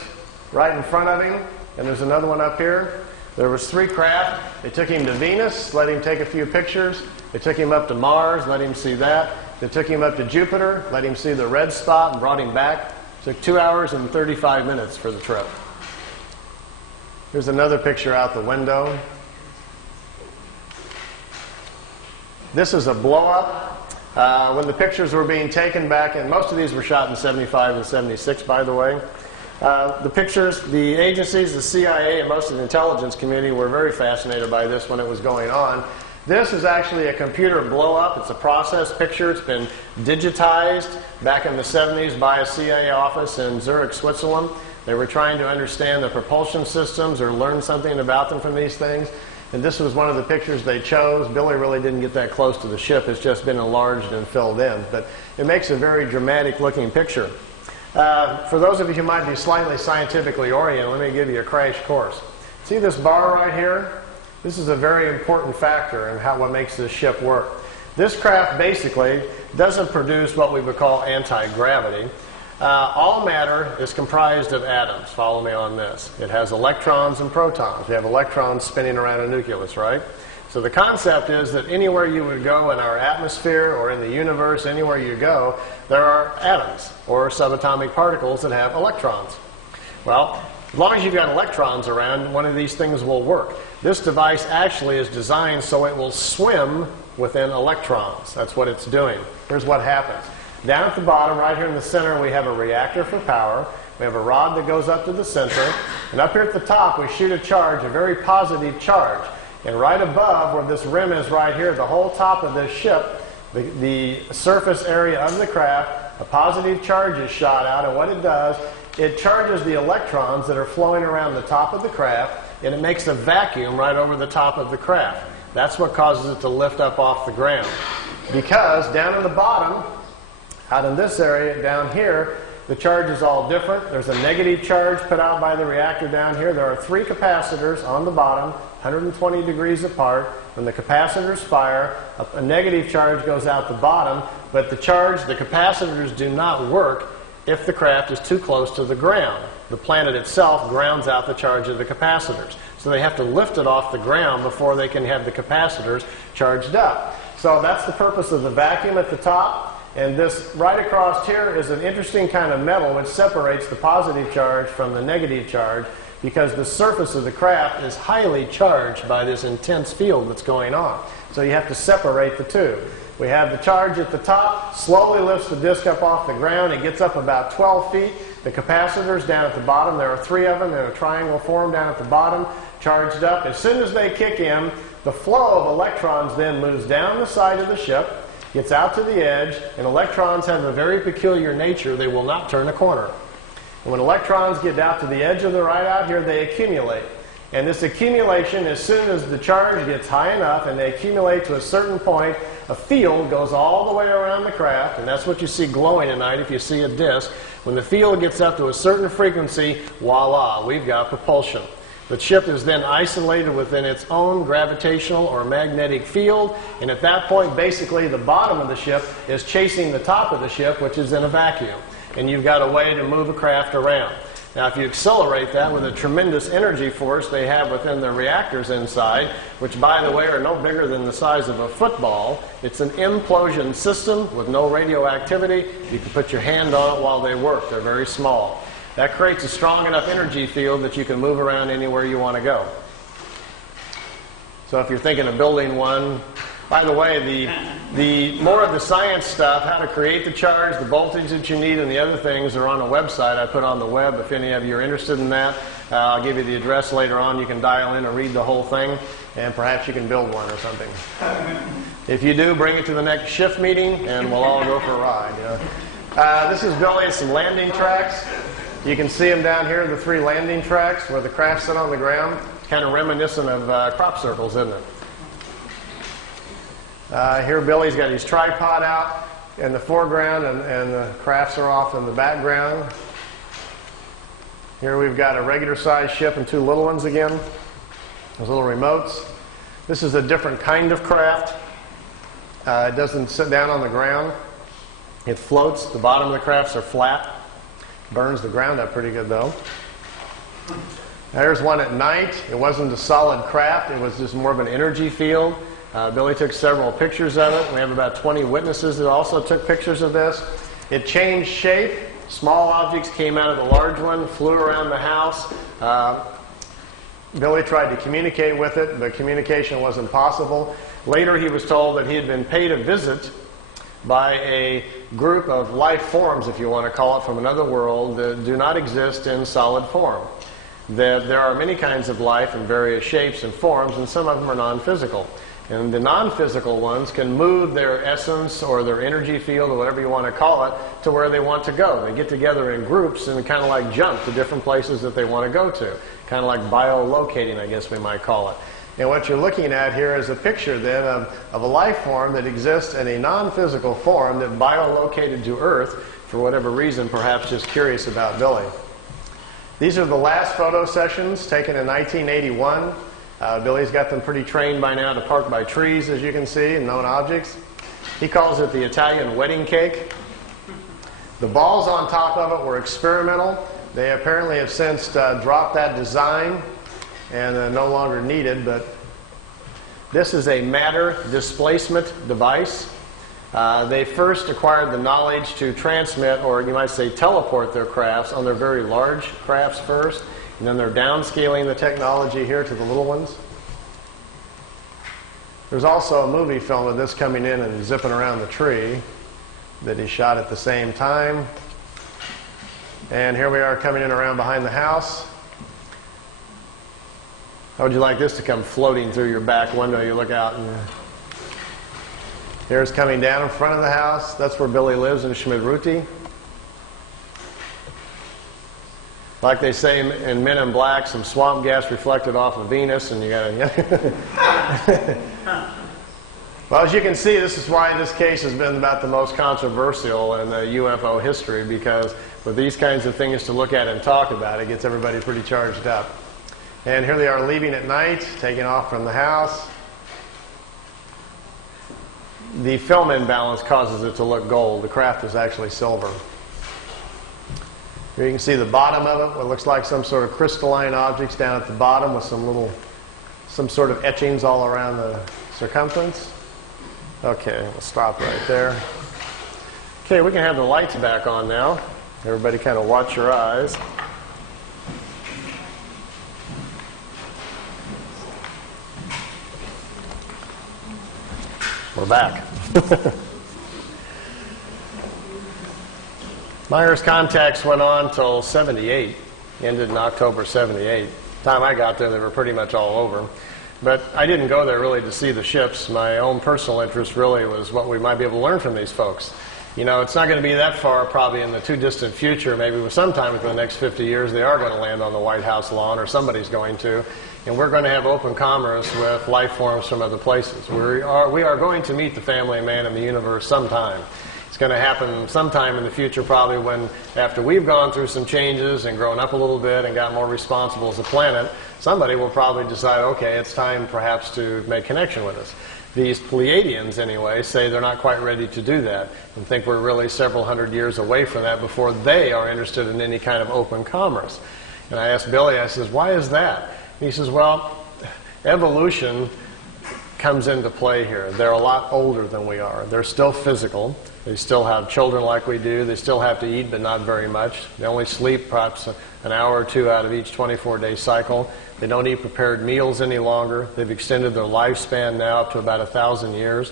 right in front of him, and there's another one up here. There was 3 craft. They took him to Venus, let him take a few pictures. They took him up to Mars, let him see that. They took him up to Jupiter, let him see the red spot, and brought him back. It took 2 hours and 35 minutes for the trip. Here's another picture out the window. This is a blow-up. When the pictures were being taken back, and most of these were shot in 75 and 76, by the way. The pictures, the agencies, the CIA, and most of the intelligence community were very fascinated by this when it was going on. This is actually a computer blow-up. It's a process picture. It's been digitized back in the 70s by a CIA office in Zurich, Switzerland. They were trying to understand the propulsion systems or learn something about them from these things. And this was one of the pictures they chose. Billy really didn't get that close to the ship. It's just been enlarged and filled in. But it makes a very dramatic looking picture. For those of you who might be slightly scientifically oriented, let me give you a crash course. See this bar right here? This is a very important factor in what makes this ship work. This craft basically doesn't produce what we would call anti-gravity. All matter is comprised of atoms. Follow me on this. It has electrons and protons. We have electrons spinning around a nucleus, right? So the concept is that anywhere you would go in our atmosphere or in the universe, anywhere you go, there are atoms or subatomic particles that have electrons. Well, as long as you've got electrons around, one of these things will work. This device actually is designed so it will swim within electrons. That's what it's doing. Here's what happens. Down at the bottom, right here in the center, we have a reactor for power. We have a rod that goes up to the center. And up here at the top, we shoot a charge, a very positive charge. And right above, where this rim is right here, the whole top of this ship, the surface area of the craft, a positive charge is shot out. And what it does, it charges the electrons that are flowing around the top of the craft, and it makes a vacuum right over the top of the craft. That's what causes it to lift up off the ground. Because down in the bottom, out in this area down here, the charge is all different. There's a negative charge put out by the reactor down here. There are 3 capacitors on the bottom, 120 degrees apart. When the capacitors fire, a negative charge goes out the bottom, but the capacitors do not work if the craft is too close to the ground. The planet itself grounds out the charge of the capacitors. So they have to lift it off the ground before they can have the capacitors charged up. So that's the purpose of the vacuum at the top. And this right across here is an interesting kind of metal which separates the positive charge from the negative charge, because the surface of the craft is highly charged by this intense field that's going on. So you have to separate the two. We have the charge at the top, slowly lifts the disc up off the ground. It gets up about 12 feet. The capacitors down at the bottom, there are 3 of them in a triangle form down at the bottom, charged up. As soon as they kick in, the flow of electrons then moves down the side of the ship, gets out to the edge, and electrons have a very peculiar nature. They will not turn a corner. And when electrons get out to the edge of the right out here, they accumulate. And this accumulation, as soon as the charge gets high enough and they accumulate to a certain point, a field goes all the way around the craft, and that's what you see glowing at night if you see a disk. When the field gets up to a certain frequency, voila, we've got propulsion. The ship is then isolated within its own gravitational or magnetic field, and at that point, basically, the bottom of the ship is chasing the top of the ship, which is in a vacuum. And you've got a way to move a craft around. Now, if you accelerate that with a tremendous energy force they have within the reactors inside, which, by the way, are no bigger than the size of a football, it's an implosion system with no radioactivity. You can put your hand on it while they work. They're very small. That creates a strong enough energy field that you can move around anywhere you want to go. So if you're thinking of building one, by the way, the more of the science stuff, how to create the charge, the voltage that you need, and the other things are on a website I put on the web. If any of you are interested in that, I'll give you the address later on. You can dial in and read the whole thing, and perhaps you can build one or something. If you do, bring it to the next shift meeting, and we'll all go for a ride. This is building some landing tracks. You can see them down here, the 3 landing tracks where the craft sit on the ground. Kind of reminiscent of crop circles, isn't it? Here Billy's got his tripod out in the foreground, and the crafts are off in the background. Here we've got a regular sized ship and 2 little ones again. Those little remotes. This is a different kind of craft. It doesn't sit down on the ground. It floats. The bottom of the crafts are flat. Burns the ground up pretty good though. There's one at night. It wasn't a solid craft. It was just more of an energy field. Billy took several pictures of it. We have about 20 witnesses that also took pictures of this. It changed shape. Small objects came out of the large one, flew around the house. Billy tried to communicate with it, but communication wasn't possible. Later he was told that he had been paid a visit by a group of life forms, if you want to call it, from another world that do not exist in solid form. That there are many kinds of life in various shapes and forms, and some of them are non-physical. And the non-physical ones can move their essence or their energy field or whatever you want to call it to where they want to go. They get together in groups and kind of like jump to different places that they want to go to. Kind of like biolocating, I guess we might call it. And what you're looking at here is a picture then of a life form that exists in a non-physical form that biolocated to Earth for whatever reason, perhaps just curious about Billy. These are the last photo sessions taken in 1981. Billy's got them pretty trained by now to park by trees, as you can see, and known objects. He calls it the Italian wedding cake. The balls on top of it were experimental. They apparently have since dropped that design and no longer needed, but This is a matter displacement device. They first acquired the knowledge to transmit, or you might say teleport, their crafts on their very large crafts first, and then they're downscaling the technology here to the little ones. There's also a movie film of this coming in and zipping around the tree that he shot at the same time. And here we are coming in around behind the house. How would you like this to come floating through your back window? You look out and here's coming down in front of the house. That's where Billy lives, in Schmidruti. Like they say in Men in Black, some swamp gas reflected off of Venus, and you gotta. Well, as you can see, this is why this case has been about the most controversial in the UFO history, because with these kinds of things to look at and talk about, it gets everybody pretty charged up. And here they are leaving at night, taking off from the house. The film imbalance causes it to look gold. The craft is actually silver. Here you can see the bottom of it, what looks like some sort of crystalline objects down at the bottom with some sort of etchings all around the circumference. Okay, we'll stop right there. Okay, we can have the lights back on now. Everybody kind of watch your eyes. We're back. Meier's contacts went on till 78, ended in October 78. The time I got there, they were pretty much all over. But I didn't go there really to see the ships. My own personal interest really was what we might be able to learn from these folks. You know, it's not going to be that far, probably in the too distant future, maybe sometime within the next 50 years, they are going to land on the White House lawn, or somebody's going to. And we're going to have open commerce with life forms from other places. We are going to meet the family of man in the universe sometime. It's going to happen sometime in the future, probably when, after we've gone through some changes and grown up a little bit and got more responsible as a planet, somebody will probably decide, okay, it's time perhaps to make connection with us. These Pleiadians, anyway, say they're not quite ready to do that and think we're really several hundred years away from that before they are interested in any kind of open commerce. And I asked Billy, I says, why is that? And he says, well, evolution comes into play here. They're a lot older than we are. They're still physical. They still have children like we do. They still have to eat, but not very much. They only sleep perhaps an hour or two out of each 24-day cycle. They don't eat prepared meals any longer. They've extended their lifespan now up to about 1,000 years.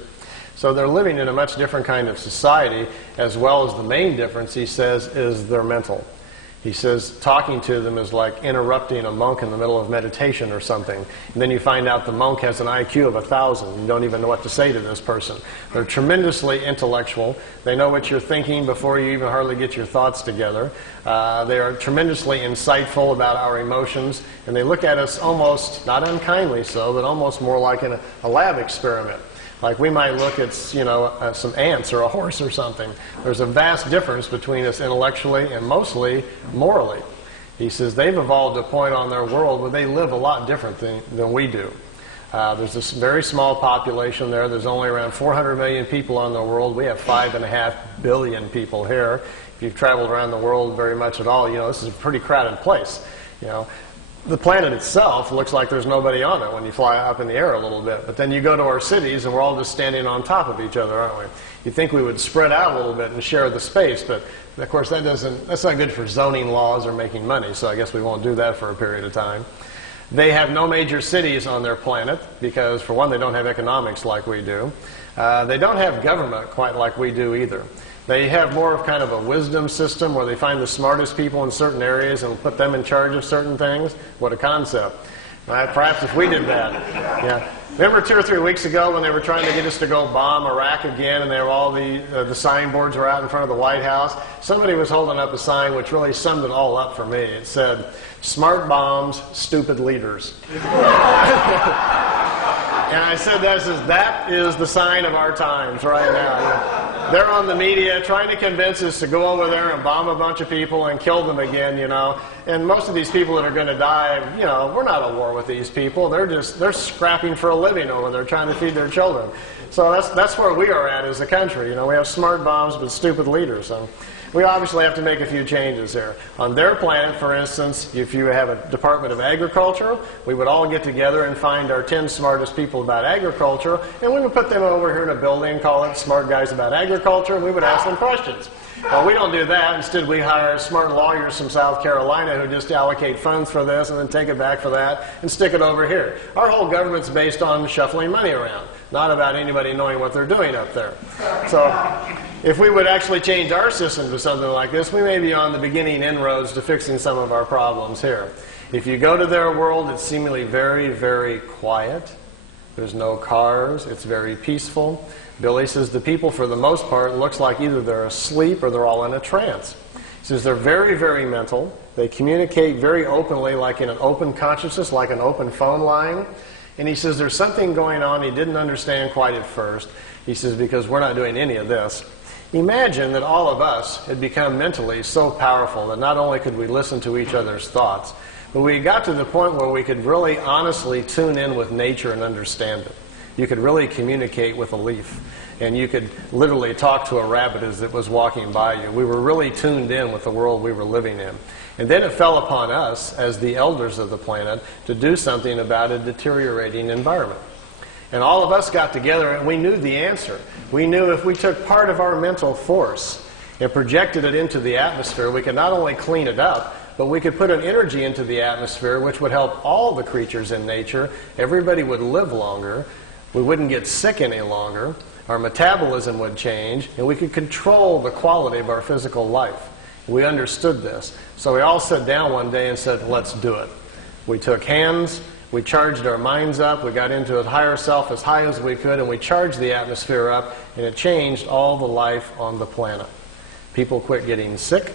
So they're living in a much different kind of society, as well as the main difference, he says, is their mental. He says talking to them is like interrupting a monk in the middle of meditation or something. And then you find out the monk has an IQ of 1,000. You don't even know what to say to this person. They're tremendously intellectual. They know what you're thinking before you even hardly get your thoughts together. They are tremendously insightful about our emotions. And they look at us almost, not unkindly so, but almost more like in a lab experiment. Like we might look at, some ants or a horse or something. There's a vast difference between us intellectually and mostly morally. He says they've evolved to a point on their world where they live a lot different than we do. There's this very small population there. There's only around 400 million people on the world. We have 5.5 billion people here. If you've traveled around the world very much at all, this is a pretty crowded place. The planet itself looks like there's nobody on it when you fly up in the air a little bit. But then you go to our cities and we're all just standing on top of each other, aren't we? You'd think we would spread out a little bit and share the space, but of course that's not good for zoning laws or making money, so I guess we won't do that for a period of time. They have no major cities on their planet because, for one, they don't have economics like we do. They don't have government quite like we do either. They have more of kind of a wisdom system where they find the smartest people in certain areas and put them in charge of certain things. What a concept. Perhaps if we did that. Yeah. Remember 2 or 3 weeks ago when they were trying to get us to go bomb Iraq again, and they were all the signboards were out in front of the White House? Somebody was holding up a sign which really summed it all up for me. It said, "Smart bombs, stupid leaders." And I said, that is the sign of our times right now. They're on the media trying to convince us to go over there and bomb a bunch of people and kill them again, And most of these people that are going to die, we're not at war with these people. They're scrapping for a living over there trying to feed their children. So that's where we are at as a country. We have smart bombs but stupid leaders. So We obviously have to make a few changes here. On their planet, for instance, if you have a Department of Agriculture, we would all get together and find our 10 smartest people about agriculture, and we would put them over here in a building, call it Smart Guys About Agriculture, and we would ask them questions. Well, we don't do that. Instead, we hire smart lawyers from South Carolina who just allocate funds for this and then take it back for that and stick it over here. Our whole government's based on shuffling money around, not about anybody knowing what they're doing up there. So if we would actually change our system to something like this, we may be on the beginning inroads to fixing some of our problems here. If you go to their world, it's seemingly very, very quiet. There's no cars. It's very peaceful. Billy says the people, for the most part, looks like either they're asleep or they're all in a trance. He says they're very, very mental. They communicate very openly, like in an open consciousness, like an open phone line. And he says there's something going on he didn't understand quite at first. He says, because we're not doing any of this. Imagine that all of us had become mentally so powerful that not only could we listen to each other's thoughts, but we got to the point where we could really honestly tune in with nature and understand it. You could really communicate with a leaf, and you could literally talk to a rabbit as it was walking by you. We were really tuned in with the world we were living in. And then it fell upon us, as the elders of the planet, to do something about a deteriorating environment. And all of us got together, and we knew the answer. We knew if we took part of our mental force and projected it into the atmosphere, we could not only clean it up, but we could put an energy into the atmosphere which would help all the creatures in nature. Everybody would live longer. We wouldn't get sick any longer. Our metabolism would change, and we could control the quality of our physical life. We understood this. So we all sat down one day and said, let's do it. We took hands, we charged our minds up, we got into a higher self as high as we could, and we charged the atmosphere up, and it changed all the life on the planet. People quit getting sick.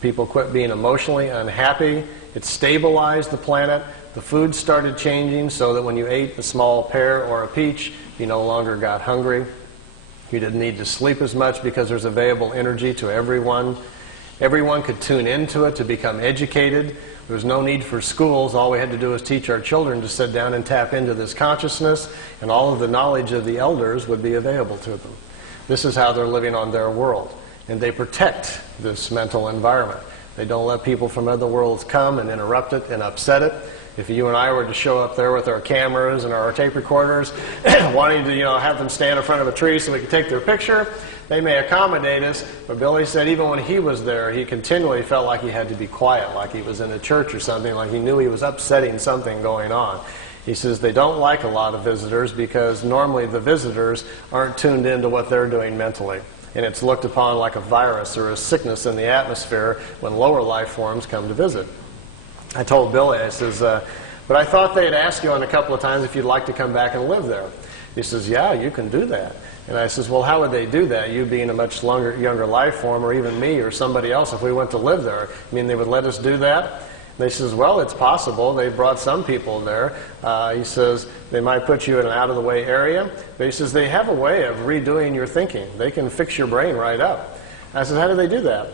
People quit being emotionally unhappy. It stabilized the planet. The food started changing so that when you ate a small pear or a peach, you no longer got hungry. You didn't need to sleep as much because there's available energy to everyone. Everyone could tune into it to become educated. There was no need for schools. All we had to do was teach our children to sit down and tap into this consciousness, and all of the knowledge of the elders would be available to them. This is how they're living on their world. And they protect this mental environment. They don't let people from other worlds come and interrupt it and upset it. If you and I were to show up there with our cameras and our tape recorders, wanting to, have them stand in front of a tree so we could take their picture, they may accommodate us. But Billy said even when he was there, he continually felt like he had to be quiet, like he was in a church or something, like he knew he was upsetting something going on. He says they don't like a lot of visitors because normally the visitors aren't tuned into what they're doing mentally. And it's looked upon like a virus or a sickness in the atmosphere when lower life forms come to visit. I told Billy, I says, but I thought they'd ask you on a couple of times if you'd like to come back and live there. He says, yeah, you can do that. And I says, well, how would they do that? You being a much younger life form, or even me or somebody else, if we went to live there. I mean, they would let us do that? And they says, well, it's possible. They brought some people there. He says, they might put you in an out-of-the-way area. But he says, they have a way of redoing your thinking. They can fix your brain right up. I says, how do they do that?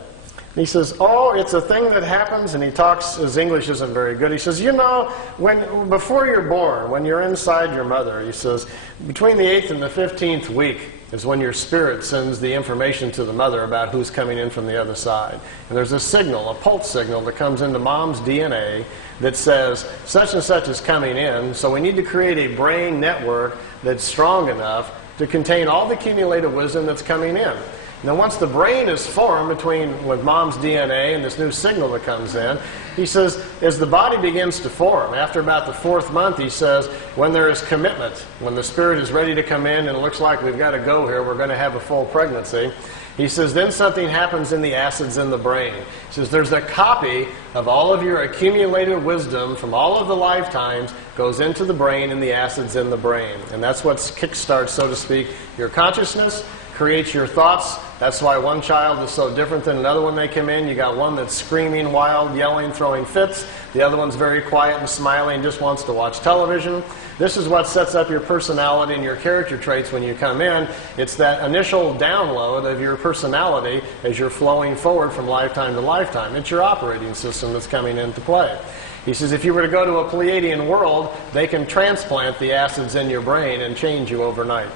He says, oh, it's a thing that happens, and he talks, his English isn't very good. He says, before you're born, when you're inside your mother, he says, between the 8th and the 15th week is when your spirit sends the information to the mother about who's coming in from the other side. And there's a signal, a pulse signal that comes into mom's DNA that says, such and such is coming in, so we need to create a brain network that's strong enough to contain all the accumulated wisdom that's coming in. Now, once the brain is formed with mom's DNA and this new signal that comes in, he says, as the body begins to form, after about the 4th month, he says, when there is commitment, when the spirit is ready to come in and it looks like we've got to go here, we're going to have a full pregnancy, he says, then something happens in the acids in the brain. He says, there's a copy of all of your accumulated wisdom from all of the lifetimes goes into the brain and the acids in the brain. And that's what kickstarts, so to speak, your consciousness, creates your thoughts. That's why one child is so different than another when they come in. You got one that's screaming, wild, yelling, throwing fits. The other one's very quiet and smiling, just wants to watch television. This is what sets up your personality and your character traits when you come in. It's that initial download of your personality as you're flowing forward from lifetime to lifetime. It's your operating system that's coming into play. He says if you were to go to a Pleiadian world, they can transplant the acids in your brain and change you overnight.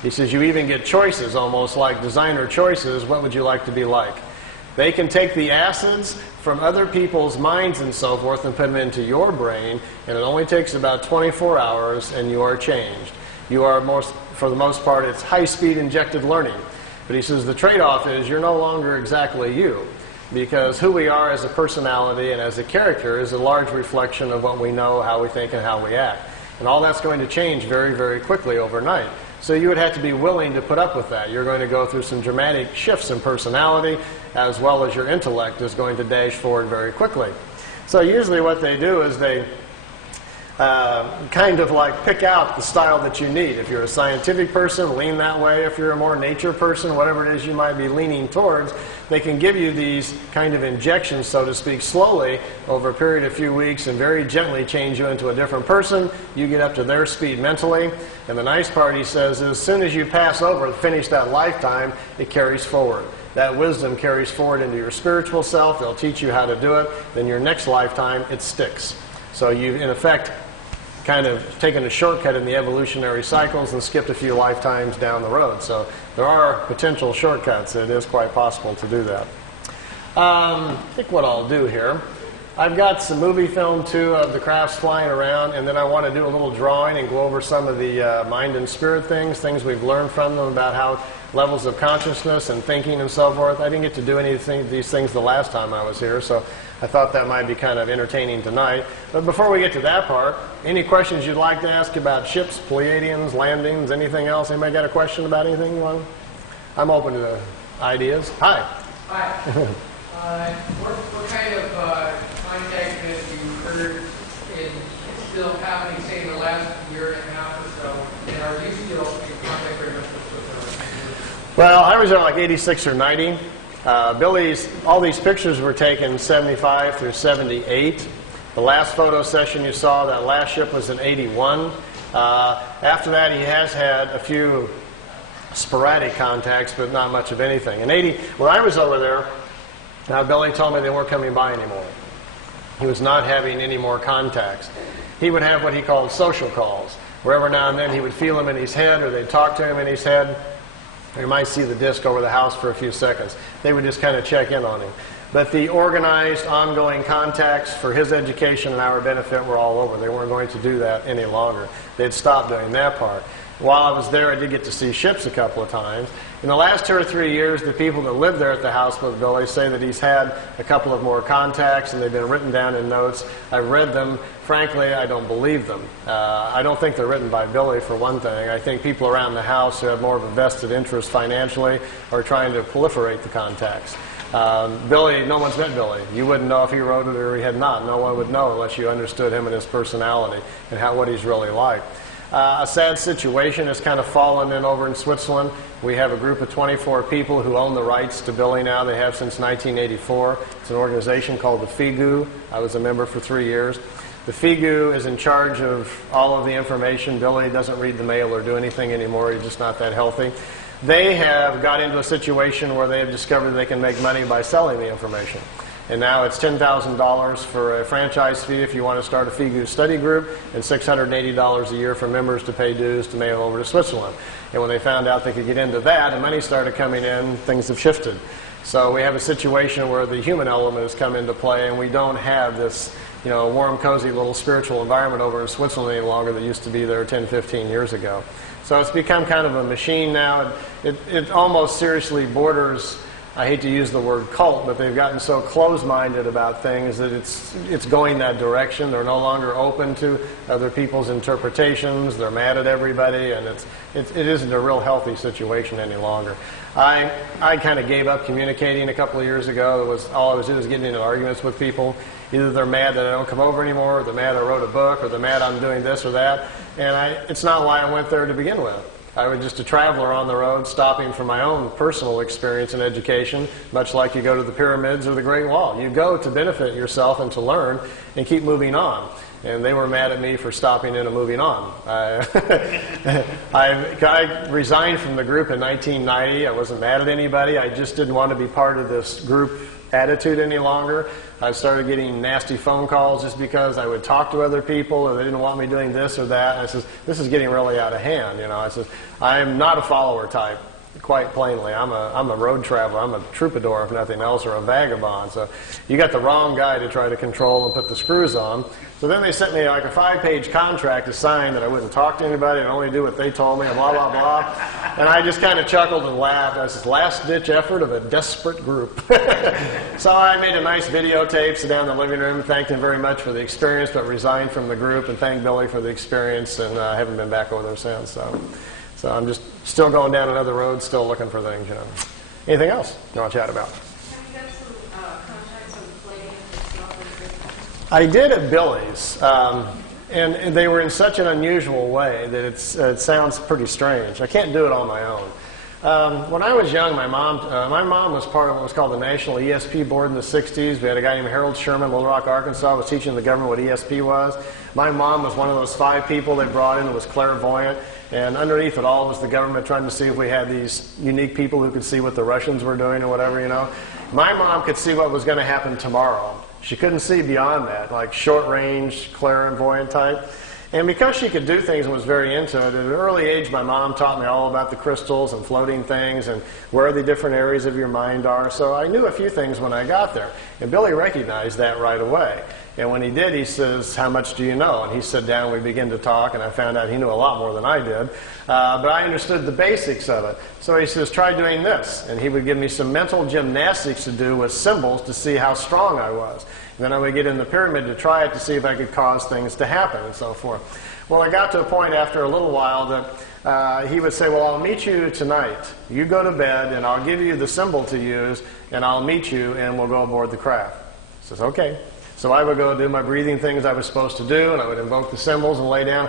He says you even get choices, almost like designer choices. What would you like to be like? They can take the acids from other people's minds and so forth and put them into your brain, and it only takes about 24 hours and you are changed. You are, for the most part, it's high-speed injected learning. But he says the trade-off is you're no longer exactly you, because who we are as a personality and as a character is a large reflection of what we know, how we think, and how we act. And all that's going to change very, very quickly overnight. So you would have to be willing to put up with that. You're going to go through some dramatic shifts in personality, as well as your intellect is going to dash forward very quickly. So usually what they do is they kind of like pick out the style that you need. If you're a scientific person, lean that way. If you're a more nature person, whatever it is you might be leaning towards, they can give you these kind of injections, so to speak, slowly over a period of a few weeks and very gently change you into a different person. You get up to their speed mentally. And the nice part, he says, is as soon as you pass over and finish that lifetime, it carries forward. That wisdom carries forward into your spiritual self. They'll teach you how to do it. Then your next lifetime, it sticks. So you've, in effect, kind of taken a shortcut in the evolutionary cycles and skipped a few lifetimes down the road. So there are potential shortcuts. It is quite possible to do that. I think what I'll do here, I've got some movie film too of the crafts flying around, and then I want to do a little drawing and go over some of the mind and spirit things we've learned from them about how levels of consciousness and thinking and so forth. I didn't get to do any of these things the last time I was here, so I thought that might be kind of entertaining tonight. But before we get to that part, any questions you'd like to ask about ships, Pleiadians, landings, anything else? Anybody got a question about anything you want? I'm open to ideas. Hi. Hi. What kind of contact have you heard is still happening, say, in the last year and a half or so? And are you still in contact very much with Well, I was at like 86 or 90. All these pictures were taken 75 through 78. The last photo session you saw, that last ship was in 81. After that, he has had a few sporadic contacts, but not much of anything. In 80, when I was over there, Billy told me they weren't coming by anymore. He was not having any more contacts. He would have what he called social calls, where every now and then he would feel them in his head, or they'd talk to him in his head. You might see the disc over the house for a few seconds. They would just kind of check in on him. But the organized, ongoing contacts for his education and our benefit were all over. They weren't going to do that any longer. They'd stopped doing that part. While I was there, I did get to see ships a couple of times. In the last 2 or 3 years, the people that live there at the house with Billy say that he's had a couple of more contacts, and they've been written down in notes. I've read them. Frankly, I don't believe them. I don't think they're written by Billy, for one thing. I think people around the house who have more of a vested interest financially are trying to proliferate the contacts. Billy, no one's met Billy. You wouldn't know if he wrote it or he had not. No one would know unless you understood him and his personality and what he's really like. A sad situation has kind of fallen in over in Switzerland. We have a group of 24 people who own the rights to Billy now. They have since 1984. It's an organization called the FIGU. I was a member for 3 years. The FIGU is in charge of all of the information. Billy doesn't read the mail or do anything anymore. He's just not that healthy. They have got into a situation where they have discovered they can make money by selling the information. And now it's $10,000 for a franchise fee if you want to start a FIGU study group, and $680 a year for members to pay dues to mail over to Switzerland. And when they found out they could get into that and money started coming in, things have shifted. So we have a situation where the human element has come into play, and we don't have this warm, cozy little spiritual environment over in Switzerland any longer that used to be there 10, 15 years ago. So it's become kind of a machine now. It almost seriously borders, I hate to use the word cult, but they've gotten so closed-minded about things that it's going that direction. They're no longer open to other people's interpretations. They're mad at everybody, and it isn't a real healthy situation any longer. I kind of gave up communicating a couple of years ago. All I was doing was getting into arguments with people. Either they're mad that I don't come over anymore, or they're mad I wrote a book, or they're mad I'm doing this or that. And it's not why I went there to begin with. I was just a traveler on the road, stopping for my own personal experience and education, much like you go to the pyramids or the Great Wall. You go to benefit yourself and to learn and keep moving on. And they were mad at me for stopping in and moving on. I resigned from the group in 1990. I wasn't mad at anybody. I just didn't want to be part of this group attitude any longer. I started getting nasty phone calls just because I would talk to other people, or they didn't want me doing this or that. And I says, this is getting really out of hand. I says, I'm not a follower type. quite plainly. I'm a road traveler. I'm a troubadour, if nothing else, or a vagabond. So you got the wrong guy to try to control and put the screws on. So then they sent me like a 5-page contract to sign that I wouldn't talk to anybody and only do what they told me, and blah, blah, blah. And I just kind of chuckled and laughed. I said, last-ditch effort of a desperate group. So I made a nice videotape, sit down in the living room, thanked him very much for the experience, but resigned from the group, and thanked Billy for the experience, and I haven't been back over there since. So I'm just still going down another road, still looking for things, you know. Anything else you want to chat about? Have you got some contacts on Pleiadian? I did at Billy's, and they were in such an unusual way that it sounds pretty strange. I can't do it on my own. When I was young, my mom was part of what was called the National ESP Board in the 60s. We had a guy named Harold Sherman, Little Rock, Arkansas, was teaching the government what ESP was. My mom was one of those 5 people they brought in that was clairvoyant. And underneath it all was the government trying to see if we had these unique people who could see what the Russians were doing or whatever, you know. My mom could see what was going to happen tomorrow. She couldn't see beyond that, like short-range, clairvoyant type. And because she could do things and was very into it, at an early age my mom taught me all about the crystals and floating things and where the different areas of your mind are. So I knew a few things when I got there. And Billy recognized that right away. And when he did, he says, "How much do you know?" And he sat down and we began to talk, and I found out he knew a lot more than I did. But I understood the basics of it. So he says, "Try doing this." And he would give me some mental gymnastics to do with symbols to see how strong I was. And then I would get in the pyramid to try it to see if I could cause things to happen and so forth. Well, I got to a point after a little while that he would say, "Well, I'll meet you tonight. You go to bed, and I'll give you the symbol to use, and I'll meet you, and we'll go aboard the craft." I says, "Okay." So I would go do my breathing things I was supposed to do, and I would invoke the symbols and lay down,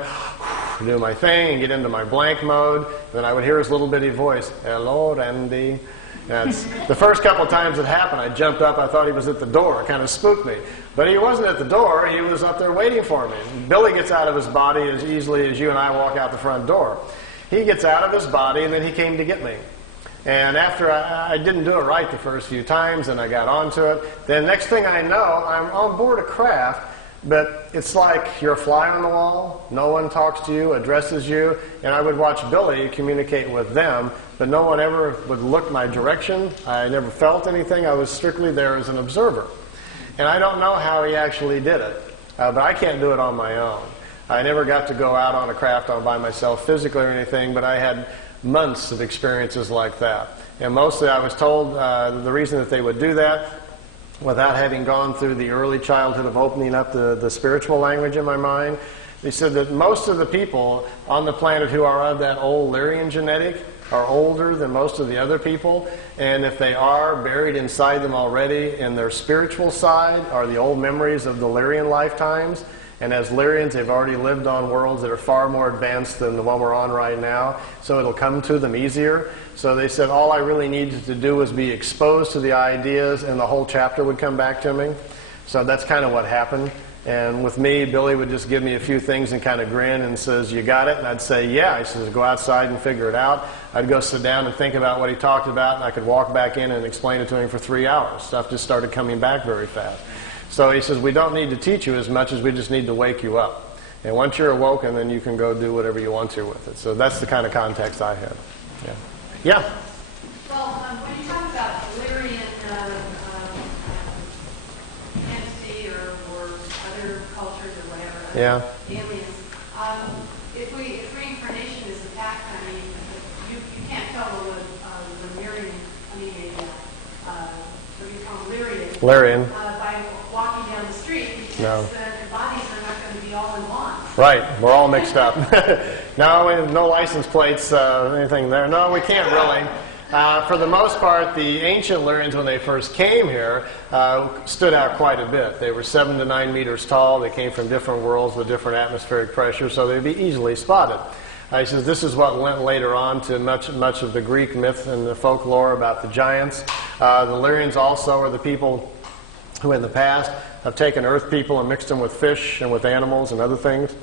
do my thing, and get into my blank mode. Then I would hear his little bitty voice, "Hello, Randy." And the first couple of times it happened, I jumped up. I thought he was at the door. It kind of spooked me. But he wasn't at the door. He was up there waiting for me. Billy gets out of his body as easily as you and I walk out the front door. He gets out of his body, and then he came to get me. And after I didn't do it right the first few times, and I got onto it, then next thing I know, I'm on board a craft, but it's like you're a fly on the wall. No one talks to you, addresses you, and I would watch Billy communicate with them, but no one ever would look my direction. I never felt anything. I was strictly there as an observer. And I don't know how he actually did it, but I can't do it on my own. I never got to go out on a craft all by myself physically or anything, but I had months of experiences like that. And mostly I was told the reason that they would do that, without having gone through the early childhood of opening up the spiritual language in my mind, they said that most of the people on the planet who are of that old Lyrian genetic are older than most of the other people, and if they are, buried inside them already in their spiritual side are the old memories of the Lyrian lifetimes. And as Lyrians, they've already lived on worlds that are far more advanced than the one we're on right now, so it'll come to them easier. So they said all I really needed to do was be exposed to the ideas, and the whole chapter would come back to me. So that's kind of what happened. And with me, Billy would just give me a few things and kind of grin and says, "You got it?" And I'd say, "Yeah." He says, "Go outside and figure it out." I'd go sit down and think about what he talked about, and I could walk back in and explain it to him for 3 hours. Stuff just started coming back very fast. So he says, "We don't need to teach you as much as we just need to wake you up. And once you're awoken, then you can go do whatever you want to with it." So that's the kind of context I had. Yeah. Yeah? Well, when you talk about Lyrian entity or other cultures or whatever, Yeah. aliens, if reincarnation is a fact, I mean, you can't tell the Lyrian, I mean, what do you call them, Lyrian. by walking down the street, because No. their bodies are not going to be all in one. Right. We're all mixed up. No license plates, anything there. No, we can't really. For the most part, the ancient Lyrians, when they first came here, stood out quite a bit. They were 7 to 9 meters tall. They came from different worlds with different atmospheric pressure, so they'd be easily spotted. He says this is what went later on to much of the Greek myth and the folklore about the giants. The Lyrians also are the people who in the past have taken earth people and mixed them with fish and with animals and other things,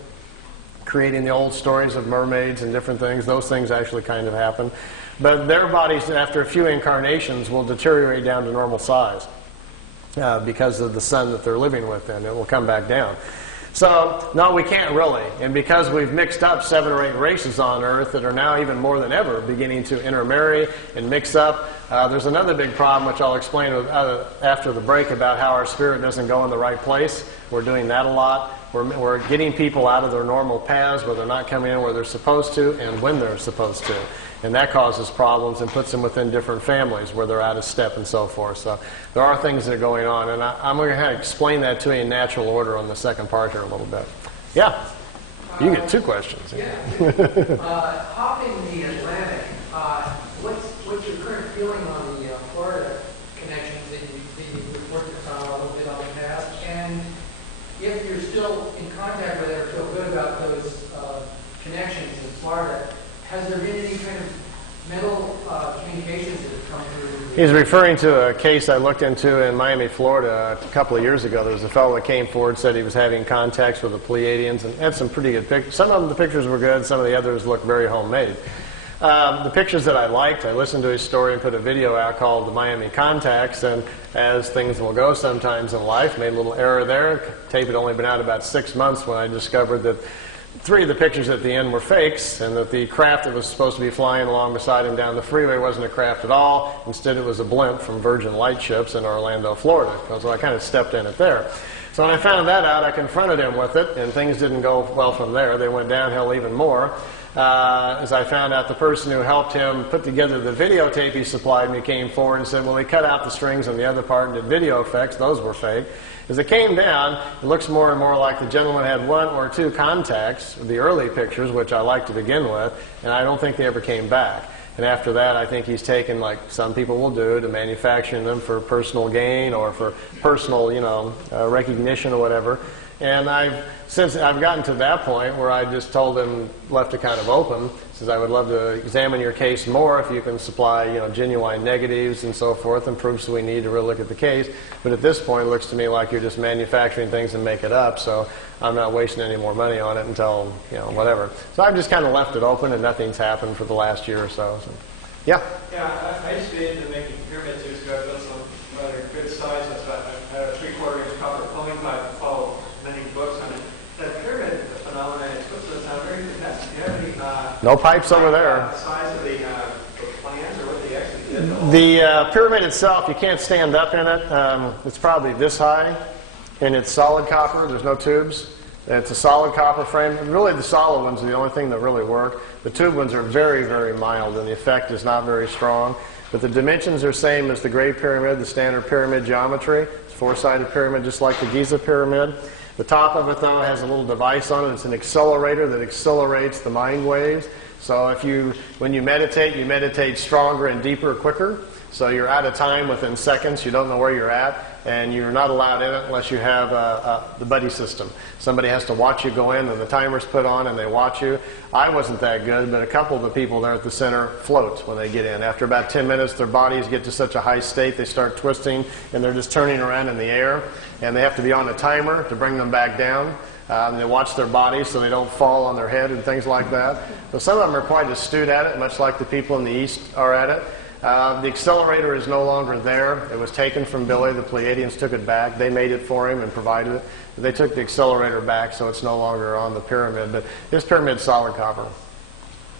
creating the old stories of mermaids and different things. Those things actually kind of happen. But their bodies, after a few incarnations, will deteriorate down to normal size because of the sun that they're living with, and it will come back down. So, no, we can't really. And because we've mixed up 7 or 8 races on Earth that are now even more than ever beginning to intermarry and mix up, there's another big problem, which I'll explain after the break, about how our spirit doesn't go in the right place. We're doing that a lot. We're getting people out of their normal paths where they're not coming in where they're supposed to and when they're supposed to. And that causes problems and puts them within different families where they're out of step and so forth. So there are things that are going on. And I'm going to kind of explain that to you in natural order on the second part here a little bit. Yeah? You get 2 questions. Hopping the Atlantic, what's your current feeling on the Florida connections that you've worked on a little bit on the past? And if you're still in contact with it or feel good about those connections in Florida, has there been any kind of mental communications that have come through? He's referring to a case I looked into in Miami, Florida a couple of years ago. There was a fellow that came forward, said he was having contacts with the Pleiadians, and had some pretty good pictures. Some of them, the pictures were good. Some of the others looked very homemade. The pictures that I liked, I listened to his story and put a video out called The Miami Contacts, and as things will go sometimes in life, made a little error there. Tape had only been out about 6 months when I discovered that 3 of the pictures at the end were fakes, and that the craft that was supposed to be flying along beside him down the freeway wasn't a craft at all. Instead, it was a blimp from Virgin Lightships in Orlando, Florida. So I kind of stepped in it there. So when I found that out, I confronted him with it, and things didn't go well from there. They went downhill even more. As I found out the person who helped him put together the videotape he supplied me came forward and said, well, he cut out the strings on the other part and did video effects. Those were fake. As it came down, it looks more and more like the gentleman had 1 or 2 contacts, the early pictures, which I liked to begin with, and I don't think they ever came back. And after that, I think he's taken, like some people will do, to manufacturing them for personal gain or for personal, recognition or whatever. And since I've gotten to that point where I just told him, left it kind of open, says I would love to examine your case more if you can supply, genuine negatives and so forth and proofs we need to really look at the case. But at this point, it looks to me like you're just manufacturing things and make it up. So I'm not wasting any more money on it until, whatever. So I've just kind of left it open, and nothing's happened for the last year or so. Yeah? Yeah, I used to be into making pyramid years ago. I built some rather good size. I had a 3/4-inch copper pulling pipe and followed many books on it. That pyramid phenomenon, it's not very fantastic. Do you have any... No pipes over there. The size of the plans or what they actually did? The pyramid itself, you can't stand up in it. It's probably this high, and it's solid copper. There's no tubes. It's a solid copper frame. Really, the solid ones are the only thing that really work. The tube ones are very, very mild, and the effect is not very strong. But the dimensions are same as the Great Pyramid, the standard pyramid geometry. It's a 4-sided pyramid, just like the Giza Pyramid. The top of it, though, has a little device on it. It's an accelerator that accelerates the mind waves. So when you meditate stronger and deeper quicker. So you're out of time within seconds. You don't know where you're at. And you're not allowed in it unless you have the buddy system. Somebody has to watch you go in, and the timer's put on, and they watch you. I wasn't that good, but a couple of the people there at the center float when they get in. After about 10 minutes, their bodies get to such a high state, they start twisting, and they're just turning around in the air. And they have to be on a timer to bring them back down. And they watch their bodies so they don't fall on their head and things like that. So some of them are quite astute at it, much like the people in the East are at it. The accelerator is no longer there. It was taken from Billy. The Pleiadians took it back. They made it for him and provided it. They took the accelerator back, so it's no longer on the pyramid. But this pyramid's solid copper.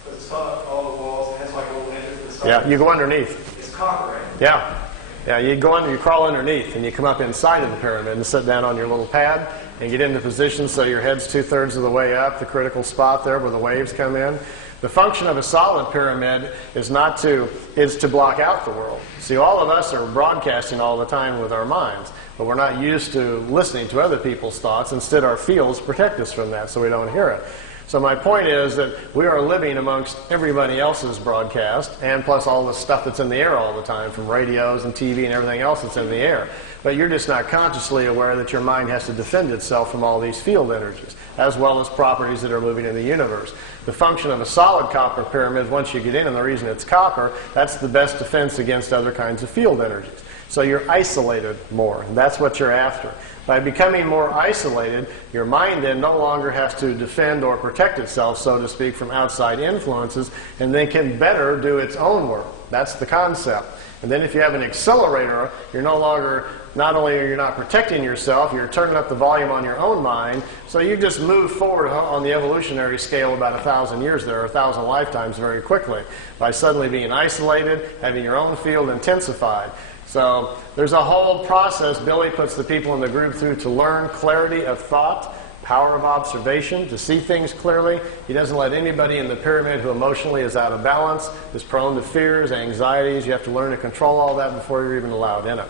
So it's solid, all the walls, and it's like a little entrance. Yeah, you go underneath. It's copper, right? Yeah. Yeah, you go under, you crawl underneath, and you come up inside of the pyramid and sit down on your little pad and get into position so your head's 2/3 of the way up, the critical spot there where the waves come in. The function of a solid pyramid is to block out the world. See, all of us are broadcasting all the time with our minds, but we're not used to listening to other people's thoughts. Instead, our fields protect us from that so we don't hear it. So my point is that we are living amongst everybody else's broadcast, and plus all the stuff that's in the air all the time, from radios and TV and everything else that's in the air. But you're just not consciously aware that your mind has to defend itself from all these field energies, as well as properties that are moving in the universe. The function of a solid copper pyramid, once you get in, and the reason it's copper, that's the best defense against other kinds of field energies. So you're isolated more, and that's what you're after. By becoming more isolated, your mind then no longer has to defend or protect itself, so to speak, from outside influences, and then can better do its own work. That's the concept. And then if you have an accelerator, you're no longer not only are you not protecting yourself, you're turning up the volume on your own mind. So you just move forward on the evolutionary scale about 1,000 years there, or 1,000 lifetimes very quickly, by suddenly being isolated, having your own field intensified. So there's a whole process Billy puts the people in the group through to learn clarity of thought, power of observation, to see things clearly. He doesn't let anybody in the pyramid who emotionally is out of balance, is prone to fears, anxieties. You have to learn to control all that before you're even allowed in it.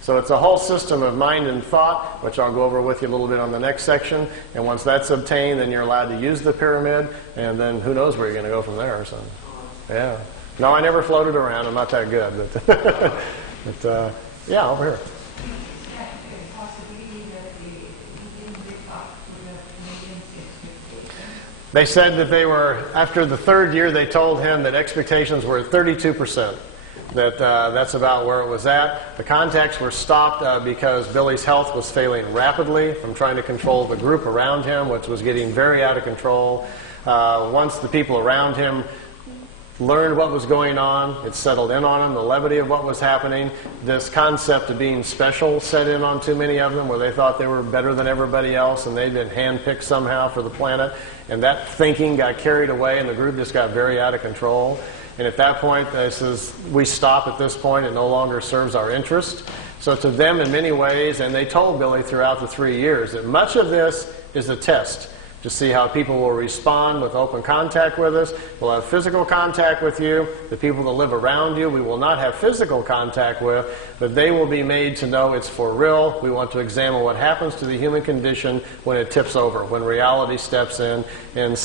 So it's a whole system of mind and thought, which I'll go over with you a little bit on the next section. And once that's obtained, then you're allowed to use the pyramid, and then who knows where you're going to go from there. So, yeah. No, I never floated around. I'm not that good. But yeah, over here. They said that they were, after the third year, they told him that expectations were at 32%. That's about where it was at. The contacts were stopped because Billy's health was failing rapidly from trying to control the group around him, which was getting very out of control. Once the people around him learned what was going on, it settled in on them, the levity of what was happening. This concept of being special set in on too many of them, where they thought they were better than everybody else and they'd been handpicked somehow for the planet. And that thinking got carried away and the group just got very out of control. And at that point, they says, we stop at this point. It no longer serves our interest. So to them, in many ways, and they told Billy throughout the 3 years, that much of this is a test to see how people will respond with open contact with us. We'll have physical contact with you. The people that live around you, we will not have physical contact with, but they will be made to know it's for real. We want to examine what happens to the human condition when it tips over, when reality steps in and,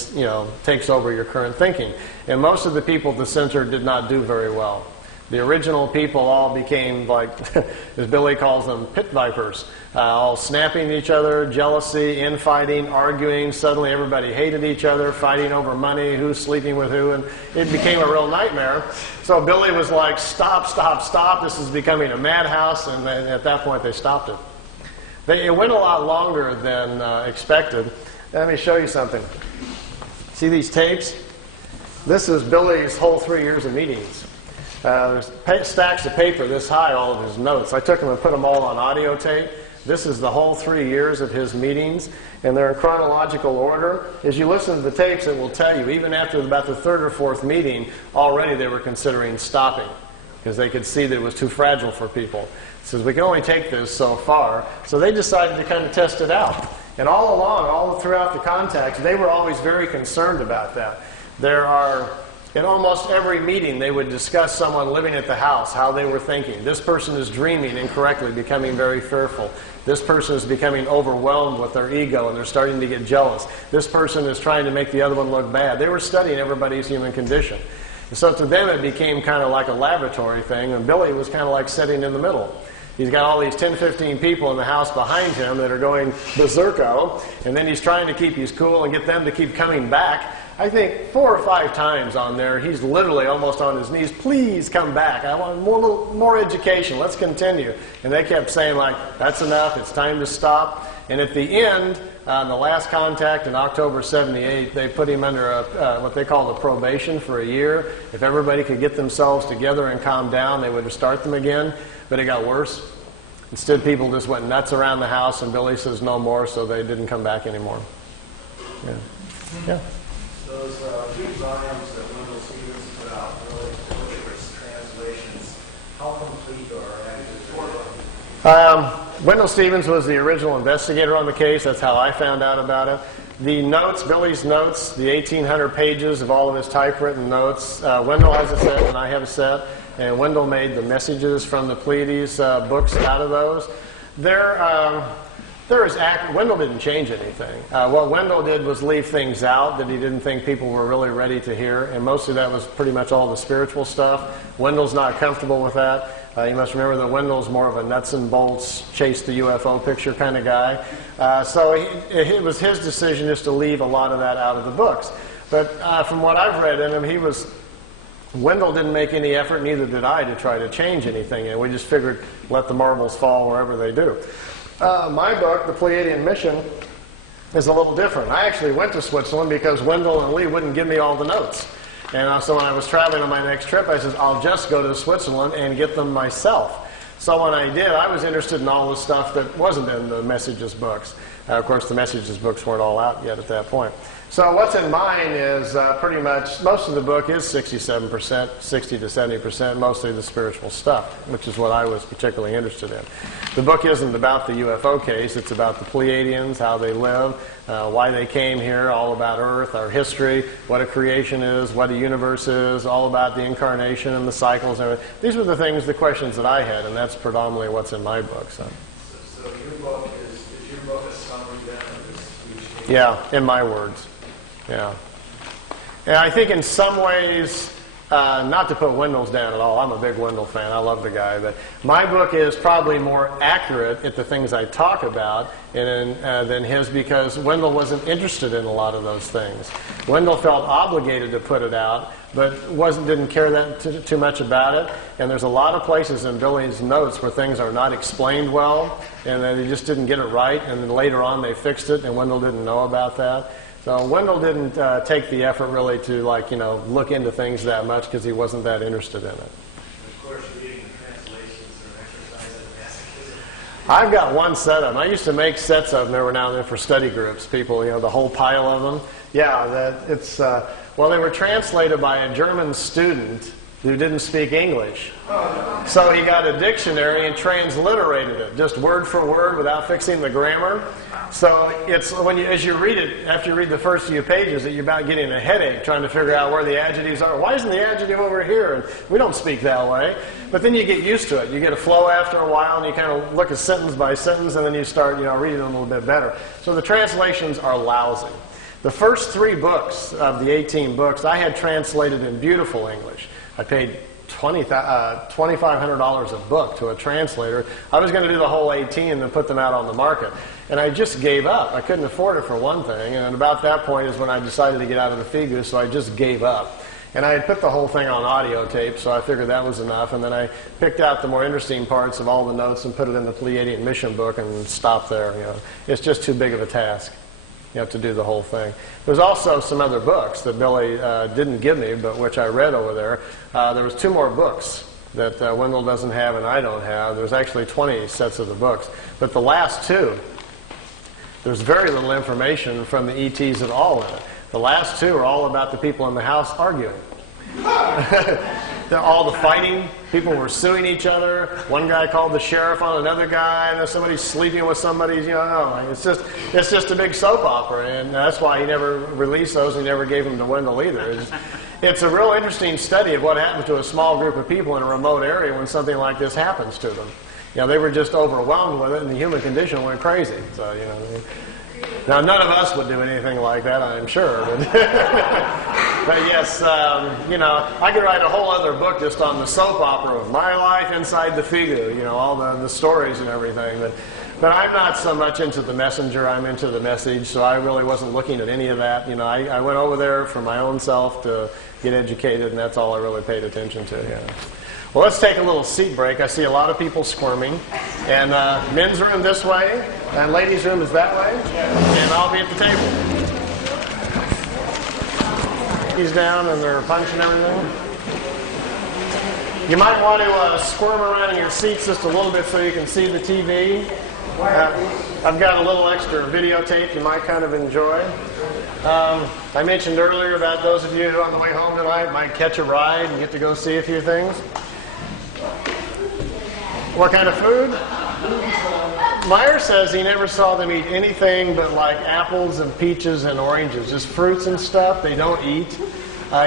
takes over your current thinking. And most of the people at the center did not do very well. The original people all became, like, as Billy calls them, pit vipers, all snapping at each other, jealousy, infighting, arguing. Suddenly everybody hated each other, fighting over money, who's sleeping with who, and it became a real nightmare. So Billy was like, stop, stop, stop. This is becoming a madhouse, and then at that point they stopped it. It went a lot longer than expected. Let me show you something. See these tapes? This is Billy's whole 3 years of meetings. There's stacks of paper this high, all of his notes. I took them and put them all on audio tape. This is the whole 3 years of his meetings, and they're in chronological order. As you listen to the tapes, it will tell you, even after about the third or fourth meeting, already they were considering stopping because they could see that it was too fragile for people. It says, we can only take this so far. So they decided to kind of test it out. And all along, all throughout the contacts, they were always very concerned about that. In almost every meeting, they would discuss someone living at the house, how they were thinking. This person is dreaming incorrectly, becoming very fearful. This person is becoming overwhelmed with their ego, and they're starting to get jealous. This person is trying to make the other one look bad. They were studying everybody's human condition. And so to them, it became kind of like a laboratory thing, and Billy was kind of like sitting in the middle. He's got all these 10, 15 people in the house behind him that are going berserko, and then he's trying to keep his cool and get them to keep coming back. I think 4 or 5 times on there, he's literally almost on his knees, please come back. I want more education. Let's continue. And they kept saying, like, that's enough. It's time to stop. And at the end, the last contact in October 78, they put him under what they called a probation for a year. If everybody could get themselves together and calm down, they would start them again. But it got worse. Instead, people just went nuts around the house, and Billy says no more, so they didn't come back anymore. Yeah. Yeah. Those big volumes that Wendell Stevens put out, really rigorous translations, how complete or accurate? Wendell Stevens was the original investigator on the case. That's how I found out about it. The notes, Billy's notes, the 1,800 pages of all of his typewritten notes, Wendell has a set and I have a set, and Wendell made the messages from the Pleiades books out of those. Wendell didn't change anything. What Wendell did was leave things out that he didn't think people were really ready to hear, and most of that was pretty much all the spiritual stuff. Wendell's not comfortable with that. You must remember that Wendell's more of a nuts and bolts, chase the UFO picture kind of guy. So it was his decision just to leave a lot of that out of the books. But from what I've read in him, Wendell didn't make any effort, neither did I, to try to change anything. And we just figured, let the marbles fall wherever they do. My book, The Pleiadian Mission, is a little different. I actually went to Switzerland because Wendell and Lee wouldn't give me all the notes. And so when I was traveling on my next trip, I said, I'll just go to Switzerland and get them myself. So when I did, I was interested in all the stuff that wasn't in the Messages books. Of course, the Messages books weren't all out yet at that point. So what's in mine is pretty much, most of the book is 67%, 60 to 70%, mostly the spiritual stuff, which is what I was particularly interested in. The book isn't about the UFO case, it's about the Pleiadians, how they live, why they came here, all about Earth, our history, what a creation is, what a universe is, all about the incarnation and the cycles and everything. These were the things, the questions that I had, and that's predominantly what's in my book. So your book is your book a summary then of this huge? Yeah, in my words. Yeah. And I think in some ways, not to put Wendell's down at all, I'm a big Wendell fan, I love the guy, but my book is probably more accurate at the things I talk about than his, because Wendell wasn't interested in a lot of those things. Wendell felt obligated to put it out, but didn't care that too much about it. And there's a lot of places in Billy's notes where things are not explained well, and they just didn't get it right, and then later on they fixed it, and Wendell didn't know about that. So Wendell didn't take the effort really to, like, look into things that much because he wasn't that interested in it. Of course, reading the translations are an exercise in masochism. I've got one set of them. I used to make sets of them every now and then for study groups. People, the whole pile of them. Yeah, well, they were translated by a German student who didn't speak English. So he got a dictionary and transliterated it, just word for word without fixing the grammar. So it's as you read it, after you read the first few pages, that you're about getting a headache trying to figure out where the adjectives are. Why isn't the adjective over here? And we don't speak that way. But then you get used to it. You get a flow after a while, and you kind of look at sentence by sentence, and then you start reading them a little bit better. So the translations are lousy. The first 3 books of the 18 books I had translated in beautiful English. I paid $2,500 a book to a translator. I was going to do the whole 18 and then put them out on the market. And I just gave up. I couldn't afford it for one thing. And about that point is when I decided to get out of the figure, so I just gave up. And I had put the whole thing on audio tape, so I figured that was enough. And then I picked out the more interesting parts of all the notes and put it in the Pleiadian mission book and stopped there. It's just too big of a task. You have to do the whole thing. There's also some other books that Billy didn't give me, but which I read over there. There was 2 more books that Wendell doesn't have and I don't have. There's actually 20 sets of the books. But the last 2, there's very little information from the ETs at all in it. The last 2 are all about the people in the house arguing. All the fighting, people were suing each other. One guy called the sheriff on another guy, and somebody's sleeping with somebody. It's just a big soap opera, and that's why he never released those. He never gave them to Wendell either. It's a real interesting study of what happens to a small group of people in a remote area when something like this happens to them. They were just overwhelmed with it, and the human condition went crazy. So now none of us would do anything like that, I'm sure. But yes, I could write a whole other book just on the soap opera of my life inside the figure, all the stories and everything. But I'm not so much into the messenger, I'm into the message, so I really wasn't looking at any of that. I went over there for my own self to get educated, and that's all I really paid attention to. Well, let's take a little seat break. I see a lot of people squirming. And men's room this way, and ladies' room is that way. And I'll be at the table. He's down, and they're punching everything. You might want to squirm around in your seats just a little bit so you can see the TV. I've got a little extra videotape you might kind of enjoy. I mentioned earlier about those of you who on the way home tonight might catch a ride and get to go see a few things. What kind of food? Meier says he never saw them eat anything but like apples and peaches and oranges, just fruits and stuff. They don't eat.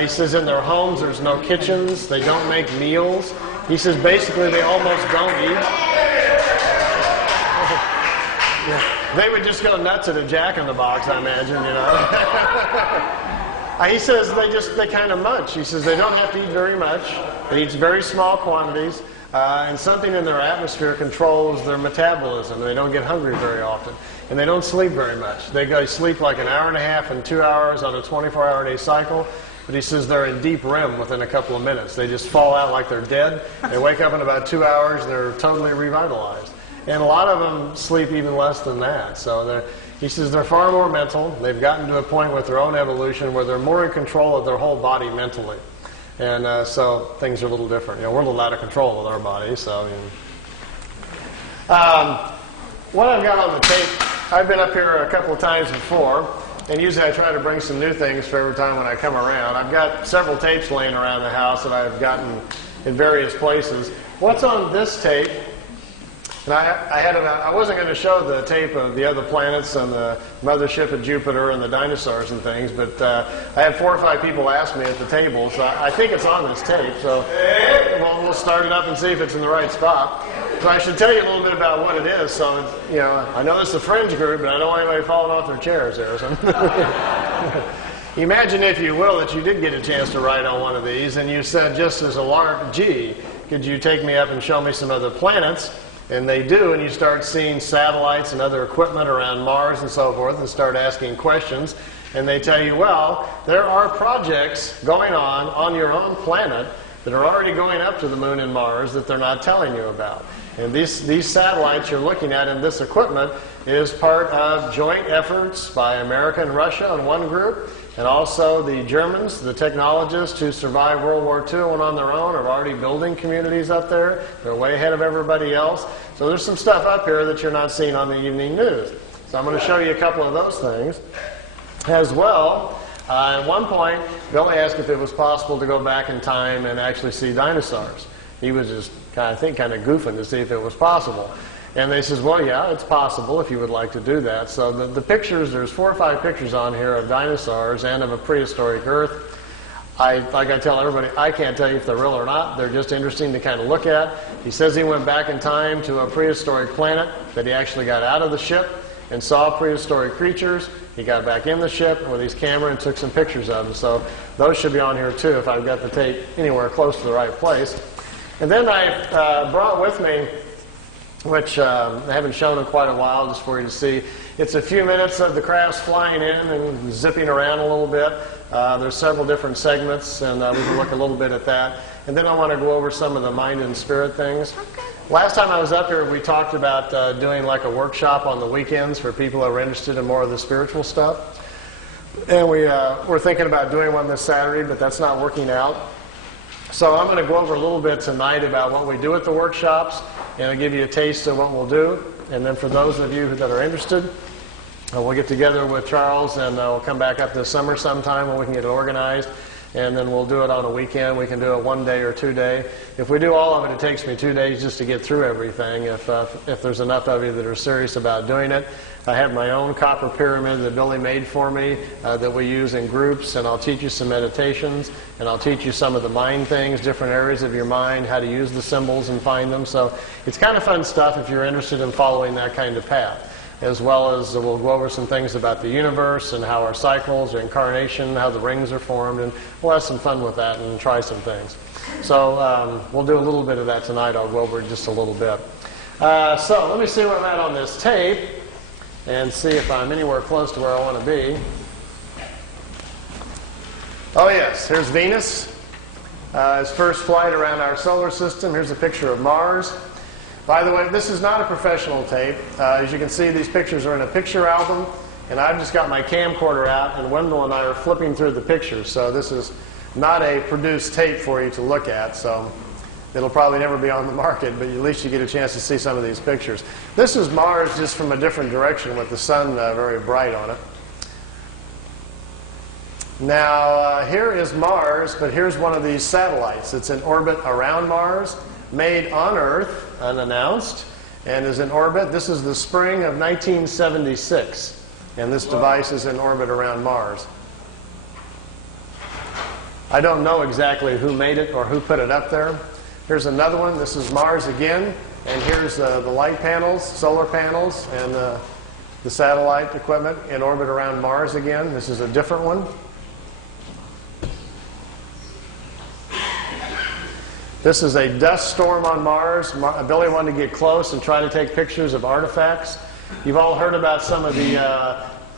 He says in their homes there's no kitchens. They don't make meals. He says basically they almost don't eat. They would just go nuts at a Jack-in-the-Box, I imagine, He says they kind of munch. He says they don't have to eat very much. They eat very small quantities. And something in their atmosphere controls their metabolism. They don't get hungry very often. And they don't sleep very much. They go sleep like an hour and a half and 2 hours on a 24-hour-a-day cycle. But he says they're in deep REM within a couple of minutes. They just fall out like they're dead. They wake up in about 2 hours. They're totally revitalized. And a lot of them sleep even less than that. So he says they're far more mental. They've gotten to a point with their own evolution where they're more in control of their whole body mentally. And so things are a little different. We're a little out of control with our bodies. So, What I've got on the tape, I've been up here a couple of times before, and usually I try to bring some new things for every time when I come around. I've got several tapes laying around the house that I've gotten in various places. What's on this tape? And I wasn't going to show the tape of the other planets and the mothership of Jupiter and the dinosaurs and things, but I had 4 or 5 people ask me at the table, so I think it's on this tape. So we'll start it up and see if it's in the right spot. So I should tell you a little bit about what it is. So, you know, I know this is a fringe group, but I don't want anybody falling off their chairs there. So. Imagine, if you will, that you did get a chance to ride on one of these, and you said, just as a lark, gee, could you take me up and show me some other planets? And they do, and you start seeing satellites and other equipment around Mars and so forth, and start asking questions. And they tell you, well, there are projects going on your own planet that are already going up to the moon and Mars that they're not telling you about. And these satellites you're looking at and this equipment is part of joint efforts by America and Russia on one group, and also the Germans, the technologists who survived World War II and on their own are already building communities up there. They're way ahead of everybody else. So there's some stuff up here that you're not seeing on the evening news. So I'm going to show you a couple of those things. As well, at one point, Billy asked if it was possible to go back in time and actually see dinosaurs. He was just kind of goofing to see if it was possible. And they says, well, yeah, it's possible if you would like to do that. So the pictures, there's 4 or 5 pictures on here of dinosaurs and of a prehistoric Earth. Like I tell everybody, I can't tell you if they're real or not. They're just interesting to kind of look at. He says he went back in time to a prehistoric planet, that he actually got out of the ship and saw prehistoric creatures. He got back in the ship with his camera and took some pictures of them. So those should be on here too if I've got the tape anywhere close to the right place. And then I brought with me, which I haven't shown in quite a while, just for you to see. It's a few minutes of the crafts flying in and zipping around a little bit. There's several different segments, and we can look a little bit at that. And then I want to go over some of the mind and spirit things. Okay. Last time I was up here, we talked about doing like a workshop on the weekends for people who are interested in more of the spiritual stuff. And we're thinking about doing one this Saturday, but that's not working out. So I'm going to go over a little bit tonight about what we do at the workshops, and I'll give you a taste of what we'll do. And then for those of you that are interested, we'll get together with Charles, and we'll come back up this summer sometime when we can get it organized. And then we'll do it on a weekend. We can do it 1 day or 2 day. If we do all of it, it takes me 2 days just to get through everything, if there's enough of you that are serious about doing it. I have my own copper pyramid that Billy made for me that we use in groups, and I'll teach you some meditations, and I'll teach you some of the mind things, different areas of your mind, how to use the symbols and find them. So it's kind of fun stuff if you're interested in following that kind of path. As well as we'll go over some things about the universe and how our cycles, our incarnation, how the rings are formed, and we'll have some fun with that and try some things. So we'll do a little bit of that tonight. I'll go over it just a little bit. So let me see where I'm at on this tape and see if I'm anywhere close to where I want to be. Oh yes, here's Venus. His first flight around our solar system. Here's a picture of Mars. By the way, this is not a professional tape. As you can see, these pictures are in a picture album, and I've just got my camcorder out, and Wendell and I are flipping through the pictures. So this is not a produced tape for you to look at, so it'll probably never be on the market, but at least you get a chance to see some of these pictures. This is Mars just from a different direction with the sun very bright on it. Now, here is Mars, but here's one of these satellites. It's in orbit around Mars, made on Earth, unannounced, and is in orbit. This is the spring of 1976, and this device is in orbit around Mars. I don't know exactly who made it or who put it up there. Here's another one. This is Mars again, and here's the light panels, solar panels, and the satellite equipment in orbit around Mars again. This is a different one. This is a dust storm on Mars. Billy wanted to get close and try to take pictures of artifacts. You've all heard about some of the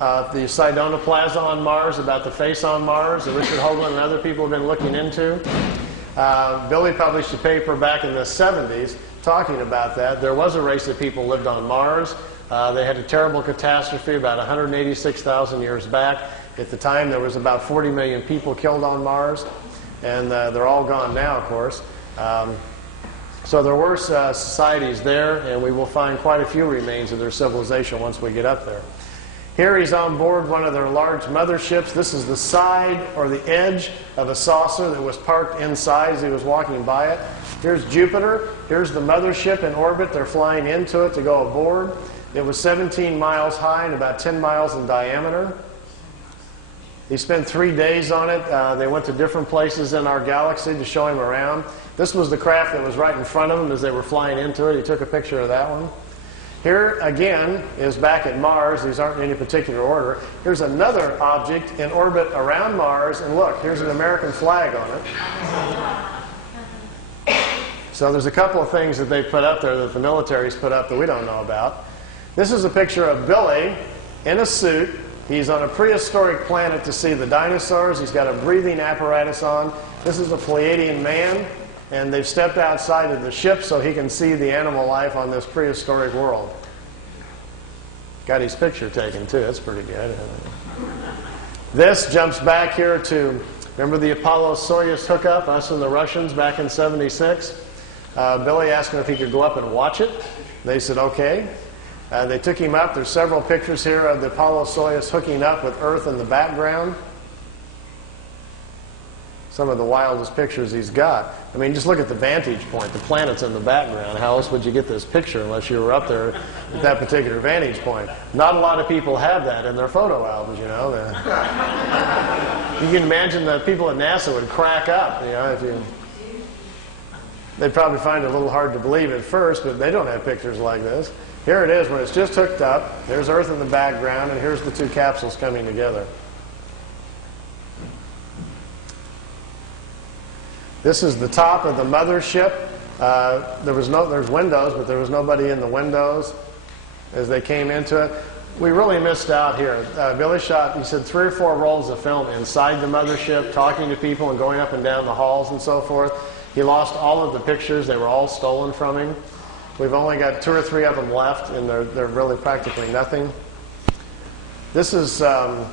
Sidonoplasma on Mars, about the face on Mars that Richard Hoagland and other people have been looking into. Billy published a paper back in the 70s talking about that. There was a race of people lived on Mars. They had a terrible catastrophe about 186,000 years back. At the time, there was about 40 million people killed on Mars, and they're all gone now, of course. So there were societies there, and we will find quite a few remains of their civilization once we get up there. Here he's on board one of their large motherships. This is the side or the edge of a saucer that was parked inside as he was walking by it. Here's Jupiter. Here's the mothership in orbit. They're flying into it to go aboard. It was 17 miles high and about 10 miles in diameter. He spent 3 days on it. They went to different places in our galaxy to show him around. This was the craft that was right in front of him as they were flying into it. He took a picture of that one. Here, again, is back at Mars. These aren't in any particular order. Here's another object in orbit around Mars, and look, here's an American flag on it. So there's a couple of things that they put up there that the military's put up that we don't know about. This is a picture of Billy in a suit. He's on a prehistoric planet to see the dinosaurs. He's got a breathing apparatus on. This is a Pleiadian man. And they've stepped outside of the ship so he can see the animal life on this prehistoric world. Got his picture taken too. That's pretty good. This jumps back here to, remember the Apollo-Soyuz hookup, us and the Russians back in '76? Billy asked him if he could go up and watch it. They said okay. They took him up. There's several pictures here of the Apollo-Soyuz hooking up with Earth in the background. Some of the wildest pictures he's got. I mean, just look at the vantage point. The planet's in the background. How else would you get this picture unless you were up there at that particular vantage point? Not a lot of people have that in their photo albums, you know. You can imagine that people at NASA would crack up, you know, if you... They'd probably find it a little hard to believe at first, but they don't have pictures like this. Here it is when it's just hooked up. There's Earth in the background, and here's the two capsules coming together. This is the top of the mothership. There's windows, but there was nobody in the windows as they came into it. We really missed out here. Billy shot, he said, 3 or 4 rolls of film inside the mothership, talking to people and going up and down the halls and so forth. He lost all of the pictures. They were all stolen from him. We've only got 2 or 3 of them left, and they're really practically nothing. This is a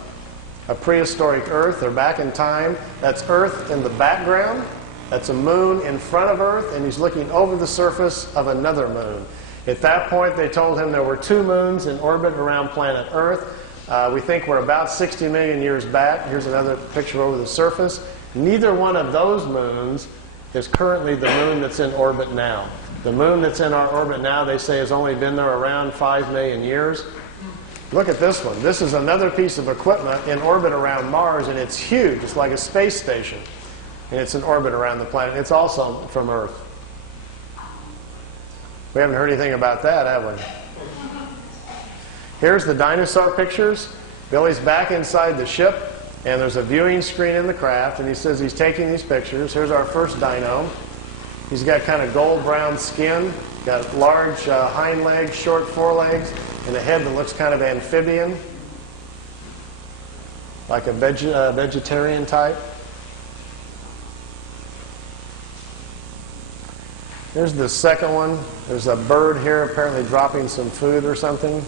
prehistoric Earth. They're back in time. That's Earth in the background. That's a moon in front of Earth, and he's looking over the surface of another moon. At that point, they told him there were 2 moons in orbit around planet Earth. We think we're about 60 million years back. Here's another picture over the surface. Neither one of those moons is currently the moon that's in orbit now. The moon that's in our orbit now, they say, has only been there around 5 million years. Look at this one. This is another piece of equipment in orbit around Mars, and it's huge. It's like a space station. And it's in orbit around the planet. It's also from Earth. We haven't heard anything about that, have we? Here's the dinosaur pictures. Billy's back inside the ship, and there's a viewing screen in the craft, and he says he's taking these pictures. Here's our first dino. He's got kind of gold-brown skin, got large hind legs, short forelegs, and a head that looks kind of amphibian, like a vegetarian type. Here's the second one. There's a bird here apparently dropping some food or something.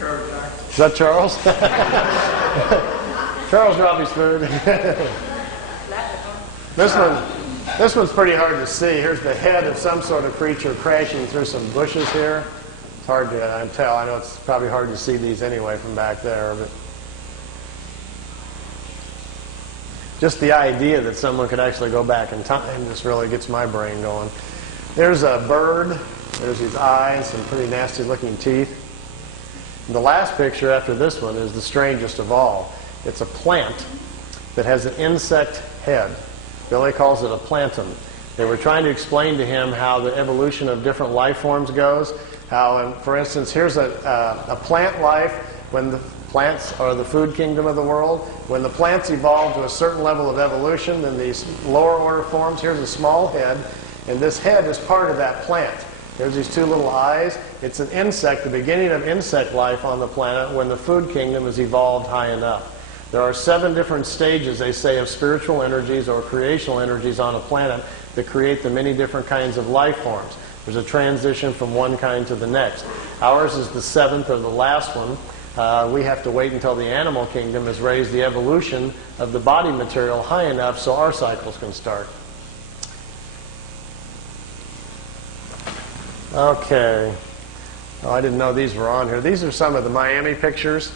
Is that Charles? Charles dropped his food. This one's pretty hard to see. Here's the head of some sort of creature crashing through some bushes here. It's hard to tell. I know it's probably hard to see these anyway from back there, but just the idea that someone could actually go back in time just really gets my brain going. There's a bird. There's his eyes, some pretty nasty looking teeth. And the last picture after this one is the strangest of all. It's a plant that has an insect head. Billy calls it a plantum. They were trying to explain to him how the evolution of different life forms goes. How, for instance, here's a plant life when the plants are the food kingdom of the world. When the plants evolve to a certain level of evolution, then these lower order forms, here's a small head, and this head is part of that plant. There's these 2 little eyes. It's an insect, the beginning of insect life on the planet when the food kingdom has evolved high enough. There are 7 different stages, they say, of spiritual energies or creational energies on a planet that create the many different kinds of life forms. There's a transition from one kind to the next. Ours is the 7th or the last one. We have to wait until the animal kingdom has raised the evolution of the body material high enough so our cycles can start. Okay. Oh, I didn't know these were on here. These are some of the Miami pictures.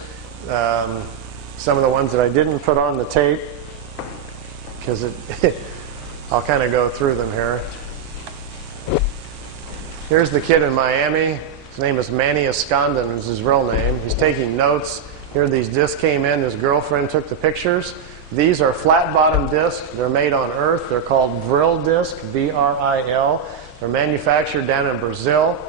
Some of the ones that I didn't put on the tape, because I'll kind of go through them here. Here's the kid in Miami. His name is Manny Escondon is his real name. He's taking notes. Here these discs came in. His girlfriend took the pictures. These are flat-bottom discs. They're made on Earth. They're called Vril disc, B-R-I-L. They're manufactured down in Brazil.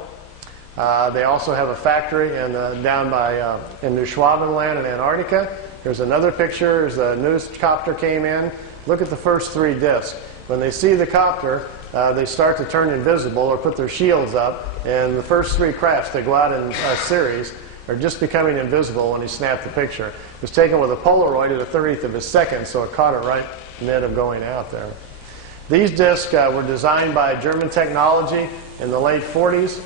They also have a factory down by in New Schwabenland in Antarctica. Here's another picture. There's a news copter came in. Look at the first three discs. When they see the copter, they start to turn invisible or put their shields up. And the first three crafts, they go out in a series, are just becoming invisible when he snapped the picture. It was taken with a Polaroid at a 30th of a second, so it caught it right in the end of going out there. These discs were designed by German technology in the late 40s.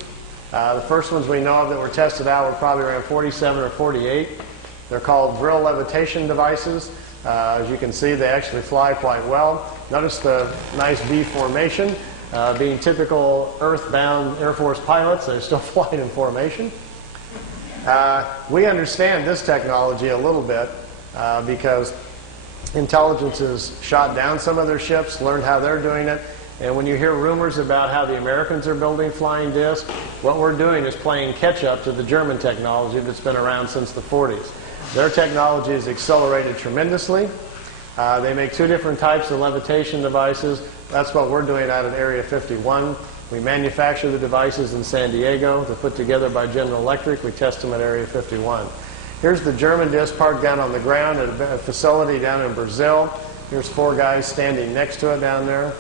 The first ones we know of that were tested out were probably around 47 or 48. They're called Vril levitation devices. As you can see, they actually fly quite well. Notice the nice V formation. Being typical earthbound Air Force pilots, they're still flying in formation. We understand this technology a little bit because intelligence has shot down some of their ships, learned how they're doing it. And when you hear rumors about how the Americans are building flying discs, what we're doing is playing catch-up to the German technology that's been around since the 40s. Their technology has accelerated tremendously. They make two different types of levitation devices. That's what we're doing out at Area 51. We manufacture the devices in San Diego. They're put together by General Electric. We test them at Area 51. Here's the German disc parked down on the ground at a facility down in Brazil. Here's four guys standing next to it down there.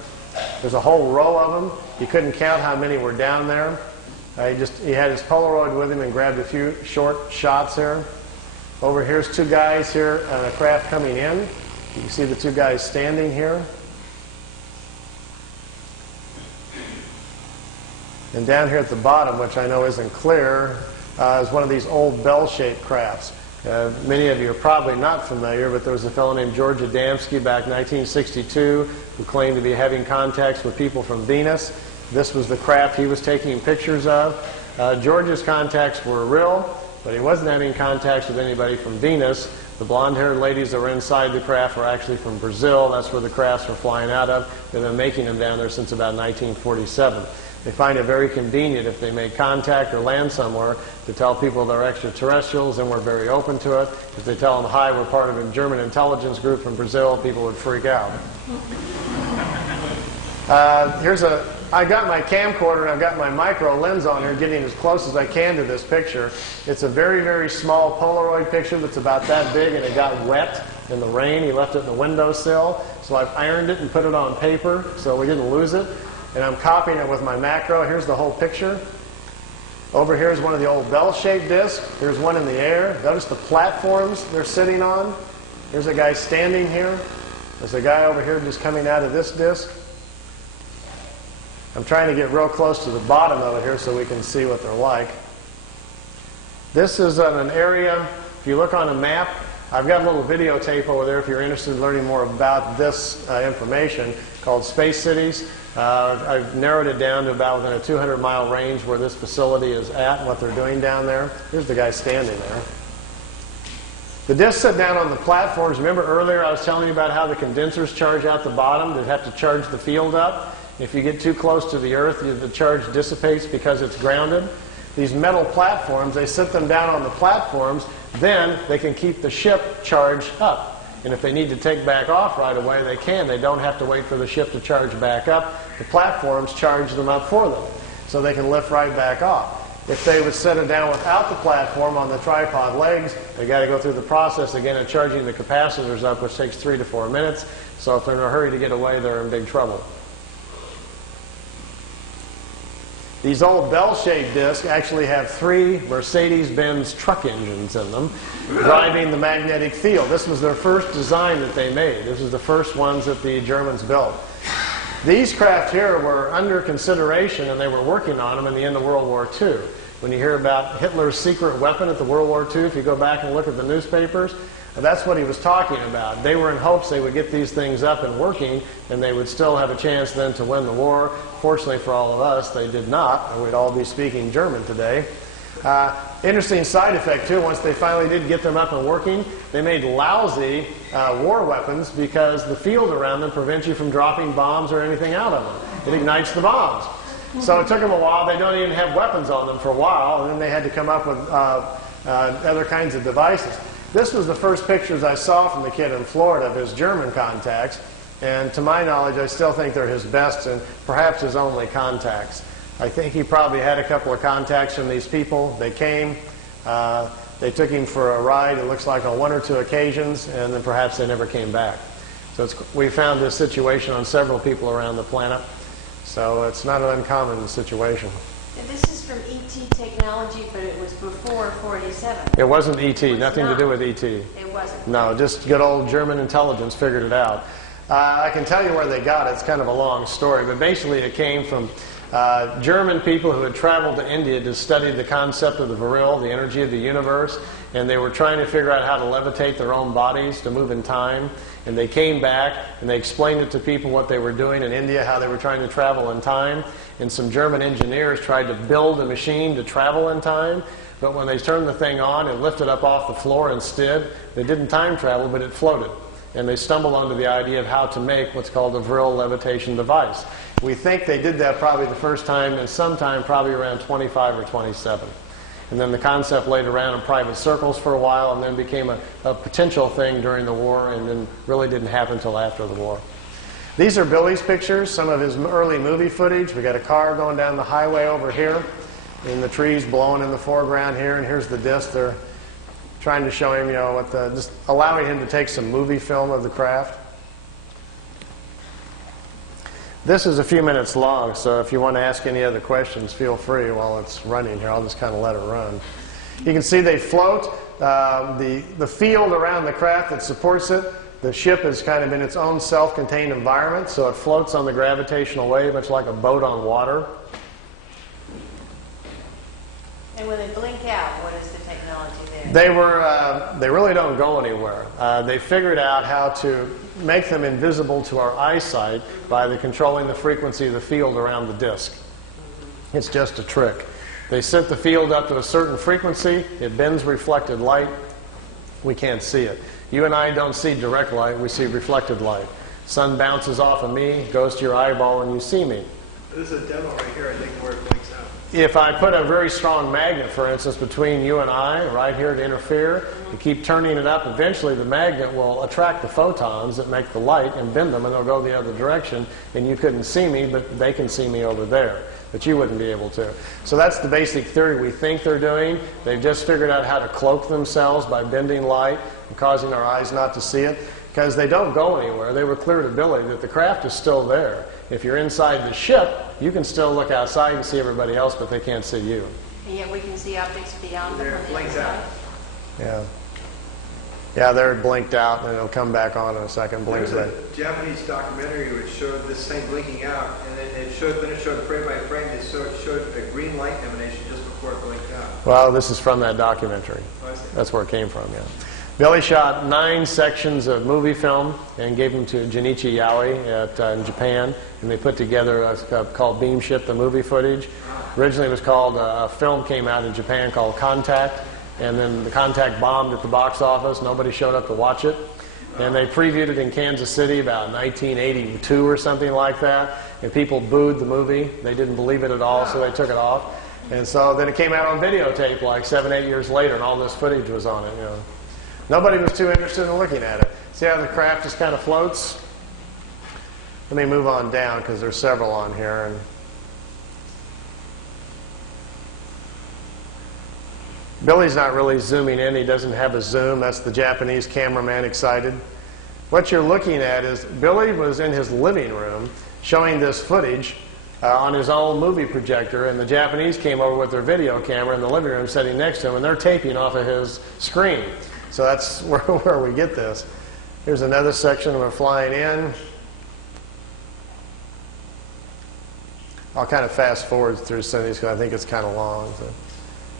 There's a whole row of them. He couldn't count how many were down there. He had his Polaroid with him and grabbed a few short shots here. Over here's two guys here on a craft coming in. You can see the two guys standing here. And down here at the bottom, which I know isn't clear, is one of these old bell-shaped crafts. Many of you are probably not familiar, but there was a fellow named George Adamski back in 1962 who claimed to be having contacts with people from Venus. This was the craft he was taking pictures of. George's contacts were real, but he wasn't having contacts with anybody from Venus. The blonde-haired ladies that were inside the craft were actually from Brazil. That's where the crafts were flying out of. They've been making them down there since about 1947. They find it very convenient if they make contact or land somewhere to tell people they're extraterrestrials, and we're very open to it. If they tell them, hi, we're part of a German intelligence group from Brazil, people would freak out. I got my camcorder and I've got my micro lens on here, getting as close as I can to this picture. It's a very, very small Polaroid picture that's about that big, and it got wet in the rain. He left it in the windowsill, so I've ironed it and put it on paper so we didn't lose it. And I'm copying it with my macro. Here's the whole picture. Over here is one of the old bell-shaped discs. Here's one in the air. Notice the platforms they're sitting on. Here's a guy standing here. There's a guy over here just coming out of this disc. I'm trying to get real close to the bottom of it here so we can see what they're like. This is an area, if you look on a map, I've got a little videotape over there if you're interested in learning more about this information, called Space Cities. I've narrowed it down to about within a 200-mile range where this facility is at and what they're doing down there. Here's the guy standing there. The discs sit down on the platforms. Remember earlier I was telling you about how the condensers charge out the bottom? They have to charge the field up. If you get too close to the Earth, the charge dissipates because it's grounded. These metal platforms, they sit them down on the platforms, then they can keep the ship charged up. And if they need to take back off right away, they can. They don't have to wait for the ship to charge back up. The platforms charge them up for them, so they can lift right back off. If they would set it down without the platform on the tripod legs, they got to go through the process again of charging the capacitors up, which takes 3 to 4 minutes. So if they're in a hurry to get away, they're in big trouble. These old bell-shaped discs actually have 3 Mercedes-Benz truck engines in them, driving the magnetic field. This was their first design that they made. This was the first ones that the Germans built. These craft here were under consideration, and they were working on them in the end of World War II. When you hear about Hitler's secret weapon at the World War II, if you go back and look at the newspapers, that's what he was talking about. They were in hopes they would get these things up and working, and they would still have a chance then to win the war. Fortunately for all of us, they did not, or we'd all be speaking German today. Interesting side effect, too, once they finally did get them up and working, they made lousy war weapons because the field around them prevents you from dropping bombs or anything out of them. It ignites the bombs. So it took them a while. They don't even have weapons on them for a while, and then they had to come up with other kinds of devices. This was the first pictures I saw from the kid in Florida of his German contacts, and to my knowledge, I still think they're his best and perhaps his only contacts. I think he probably had a couple of contacts from these people. They came, they took him for a ride, it looks like on 1 or 2 occasions, and then perhaps they never came back. So we found this situation on several people around the planet, so it's not an uncommon situation. And this is from ET technology, but it was before 487. It wasn't ET, It was nothing to not. do with ET. It wasn't. No, just good old German intelligence figured it out. I can tell you where they got it. It's kind of a long story, but basically it came from German people who had traveled to India to study the concept of the Vril, the energy of the universe, and they were trying to figure out how to levitate their own bodies to move in time. And they came back and they explained it to people what they were doing in India, how they were trying to travel in time. And some German engineers tried to build a machine to travel in time, but when they turned the thing on and lifted up off the floor instead, they didn't time travel, but it floated. And they stumbled onto the idea of how to make what's called a Vril levitation device. We think they did that probably the first time and sometime probably around 25 or 27. And then the concept laid around in private circles for a while and then became a potential thing during the war and then really didn't happen until after the war. These are Billy's pictures, some of his early movie footage. We got a car going down the highway over here and the trees blowing in the foreground here, and here's the disc. They're trying to show him, you know, just allowing him to take some movie film of the craft. This is a few minutes long, so if you want to ask any other questions, feel free while it's running here. I'll just kind of let it run. You can see they float. The field around the craft that supports it, the ship is kind of in its own self-contained environment, so it floats on the gravitational wave, much like a boat on water. And when they blink out, what is the technology there? They really don't go anywhere. They figured out how to make them invisible to our eyesight by controlling the frequency of the field around the disk. It's just a trick. They set the field up to a certain frequency, it bends reflected light, we can't see it. You and I don't see direct light, we see reflected light. Sun bounces off of me, goes to your eyeball, and you see me. This is a demo right here, I think, where it blinks out. If I put a very strong magnet, for instance, between you and I, right here to interfere, and keep turning it up, eventually the magnet will attract the photons that make the light and bend them, and they'll go the other direction, and you couldn't see me, but they can see me over there. But you wouldn't be able to. So that's the basic theory we think they're doing. They've just figured out how to cloak themselves by bending light and causing our eyes not to see it, because they don't go anywhere. They were clear to Billy that the craft is still there. If you're inside the ship, you can still look outside and see everybody else, but they can't see you. And yet we can see objects beyond them There, on it the blinks outside. out. Yeah. Yeah, there it blinked out, and it'll come back on in a second. Blinks There's back. a Japanese documentary which showed this thing blinking out, and then it showed frame by frame, it showed a green light emanation just before it blinked out. Well, this is from that documentary. Oh, I see. That's where it came from, yeah. Billy shot 9 sections of movie film and gave them to Junichi Yaoi in Japan, and they put together called Beam Ship, the movie footage. Originally it was called, a film came out in Japan called Contact, and then the Contact bombed at the box office. Nobody showed up to watch it. And they previewed it in Kansas City about 1982 or something like that, and people booed the movie. They didn't believe it at all, so they took it off. And so then it came out on videotape like 7, 8 years later, and all this footage was on it, you know. Nobody was too interested in looking at it. See how the craft just kind of floats? Let me move on down because there's several on here. And Billy's not really zooming in. He doesn't have a zoom. That's the Japanese cameraman excited. What you're looking at is Billy was in his living room showing this footage on his own movie projector, and the Japanese came over with their video camera in the living room sitting next to him, and they're taping off of his screen. So that's where we get this. Here's another section of it flying in. I'll kind of fast forward through some of these because I think it's kind of long. So.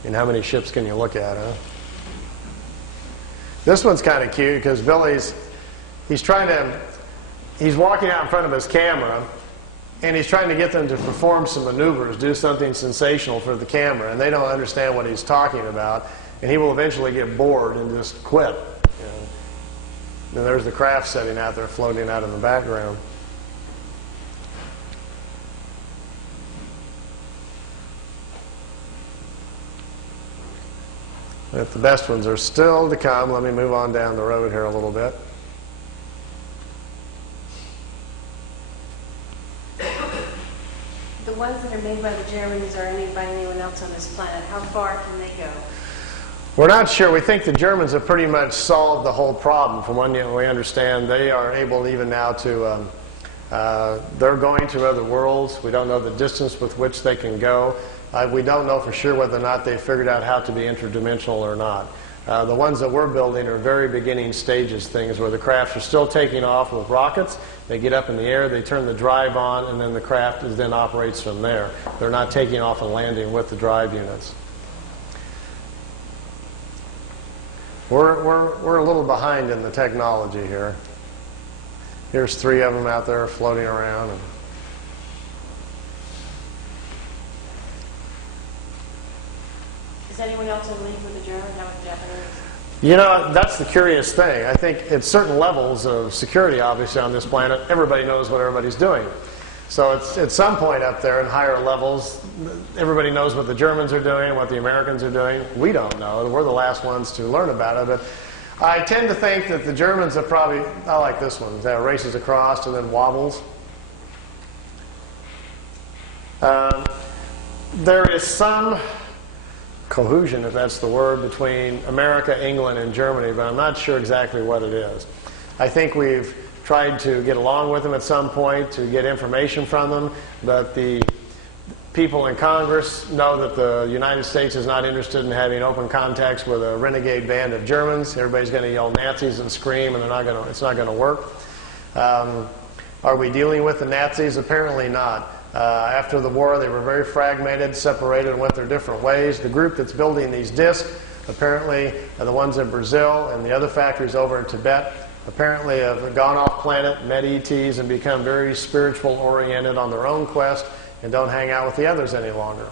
And how many ships can you look at, huh? This one's kind of cute because Billy's walking out in front of his camera, and he's trying to get them to perform some maneuvers, do something sensational for the camera, and they don't understand what he's talking about, and he will eventually get bored and just quit. You know. And there's the craft sitting out there floating out in the background. But the best ones are still to come. Let me move on down the road here a little bit. The ones that are made by the Germans or by anyone else on this planet, how far can they go? We're not sure. We think the Germans have pretty much solved the whole problem. From what we understand, they are able even now to, they're going to other worlds. We don't know the distance with which they can go. We don't know for sure whether or not they've figured out how to be interdimensional or not. The ones that we're building are very beginning stages things where the crafts are still taking off with rockets. They get up in the air, they turn the drive on, and then the craft then operates from there. They're not taking off and landing with the drive units. We're a little behind in the technology here. Here's 3 of them out there floating around. Is anyone else in league with the Germans? How with the Japanese? You know, that's the curious thing. I think at certain levels of security, obviously, on this planet, everybody knows what everybody's doing. So it's at some point up there in higher levels, everybody knows what the Germans are doing, what the Americans are doing. We don't know. We're the last ones to learn about it. But I tend to think that the Germans have probably, I like this one, that races across and then wobbles. There is some cohesion, if that's the word, between America, England, and Germany, but I'm not sure exactly what it is. I think we've tried to get along with them at some point to get information from them, but the people in Congress know that the United States is not interested in having open contacts with a renegade band of Germans. Everybody's going to yell Nazis and scream, and it's not going to work. Are we dealing with the Nazis? Apparently not. After the war, they were very fragmented, separated, and went their different ways. The group that's building these discs, apparently, are the ones in Brazil and the other factories over in Tibet, apparently have gone off planet, met ETs, and become very spiritual-oriented on their own quest and don't hang out with the others any longer.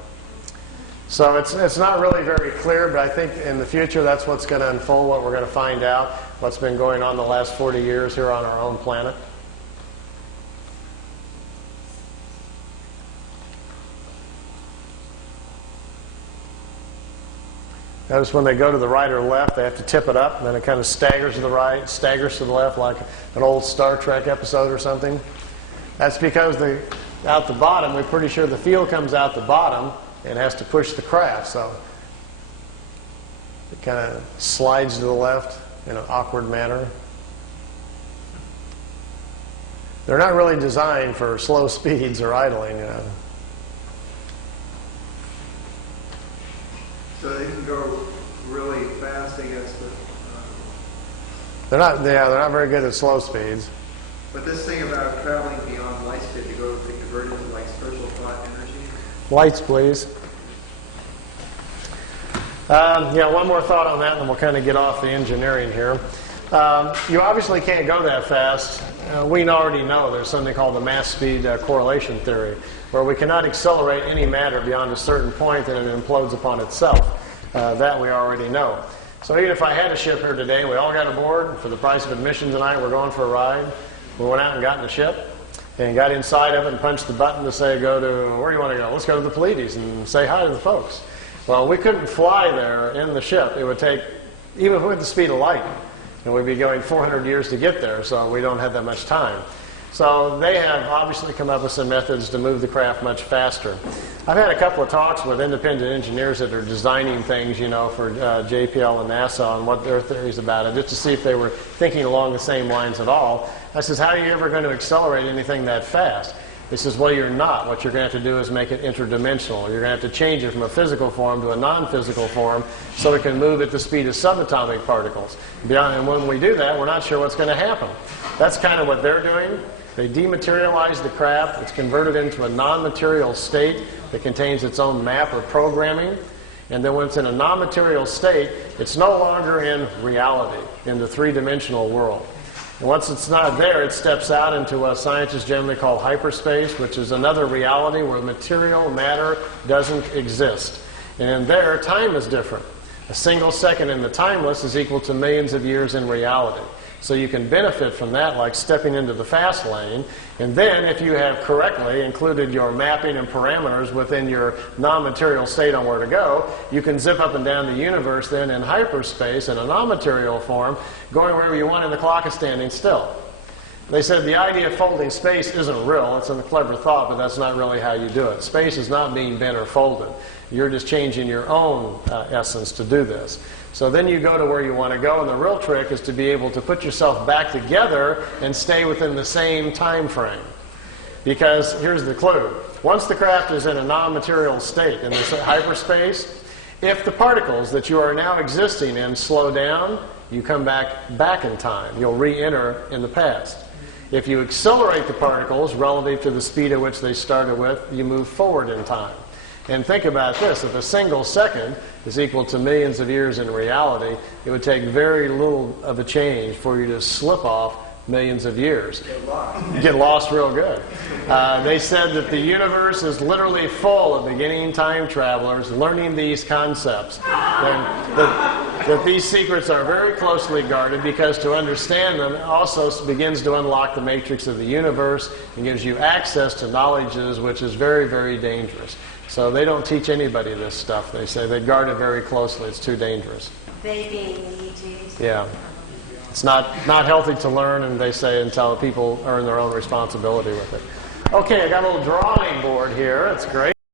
So it's not really very clear, but I think in the future that's what's going to unfold, what we're going to find out, what's been going on the last 40 years here on our own planet. Notice when they go to the right or left, they have to tip it up, and then it kind of staggers to the right, staggers to the left, like an old Star Trek episode or something. That's because out the bottom, we're pretty sure the field comes out the bottom and has to push the craft, so it kind of slides to the left in an awkward manner. They're not really designed for slow speeds or idling, you know. So they can go really fast against the... They're not very good at slow speeds. But this thing about traveling beyond light speed to convert into like spiritual thought energy? Lights, please. Yeah, one more thought on that, and then we'll kind of get off the engineering here. You obviously can't go that fast. We already know there's something called the mass speed correlation theory, where we cannot accelerate any matter beyond a certain point and it implodes upon itself. That we already know. So even if I had a ship here today, we all got aboard, for the price of admission tonight, we're going for a ride. We went out and got in the ship and got inside of it and punched the button to say, go to, where do you want to go? Let's go to the Pleiades and say hi to the folks. Well, we couldn't fly there in the ship. It would take, even with the speed of light, and we'd be going 400 years to get there, so we don't have that much time. So they have obviously come up with some methods to move the craft much faster. I've had a couple of talks with independent engineers that are designing things, you know, for JPL and NASA and what their theories about it, just to see if they were thinking along the same lines at all. I says, how are you ever going to accelerate anything that fast? He says, well, you're not. What you're going to have to do is make it interdimensional. You're going to have to change it from a physical form to a non-physical form so it can move at the speed of subatomic particles. And when we do that, we're not sure what's going to happen. That's kind of what they're doing. They dematerialize the craft. It's converted into a non-material state that contains its own map or programming. And then when it's in a non-material state, it's no longer in reality, in the three-dimensional world. And once it's not there, it steps out into what scientists generally call hyperspace, which is another reality where material matter doesn't exist. And in there, time is different. A single second in the timeless is equal to millions of years in reality. So you can benefit from that, like stepping into the fast lane. And then, if you have correctly included your mapping and parameters within your non-material state on where to go, you can zip up and down the universe then in hyperspace in a non-material form, going wherever you want, and the clock is standing still. They said the idea of folding space isn't real. It's a clever thought, but that's not really how you do it. Space is not being bent or folded. You're just changing your own essence to do this. So then you go to where you want to go, and the real trick is to be able to put yourself back together and stay within the same time frame. Because here's the clue. Once the craft is in a non-material state, in this hyperspace, if the particles that you are now existing in slow down, you come back in time. You'll re-enter in the past. If you accelerate the particles relative to the speed at which they started with, you move forward in time. And think about this. If a single second is equal to millions of years in reality, it would take very little of a change for you to slip off millions of years. Get lost real good. They said that the universe is literally full of beginning time travelers learning these concepts. That these secrets are very closely guarded, because to understand them also begins to unlock the matrix of the universe and gives you access to knowledges which is very, very dangerous. So they don't teach anybody this stuff. They say they guard it very closely. It's too dangerous. They being the ETs? Yeah. It's not healthy to learn, and they say, until people earn their own responsibility with it. Okay, I got a little drawing board here. It's great.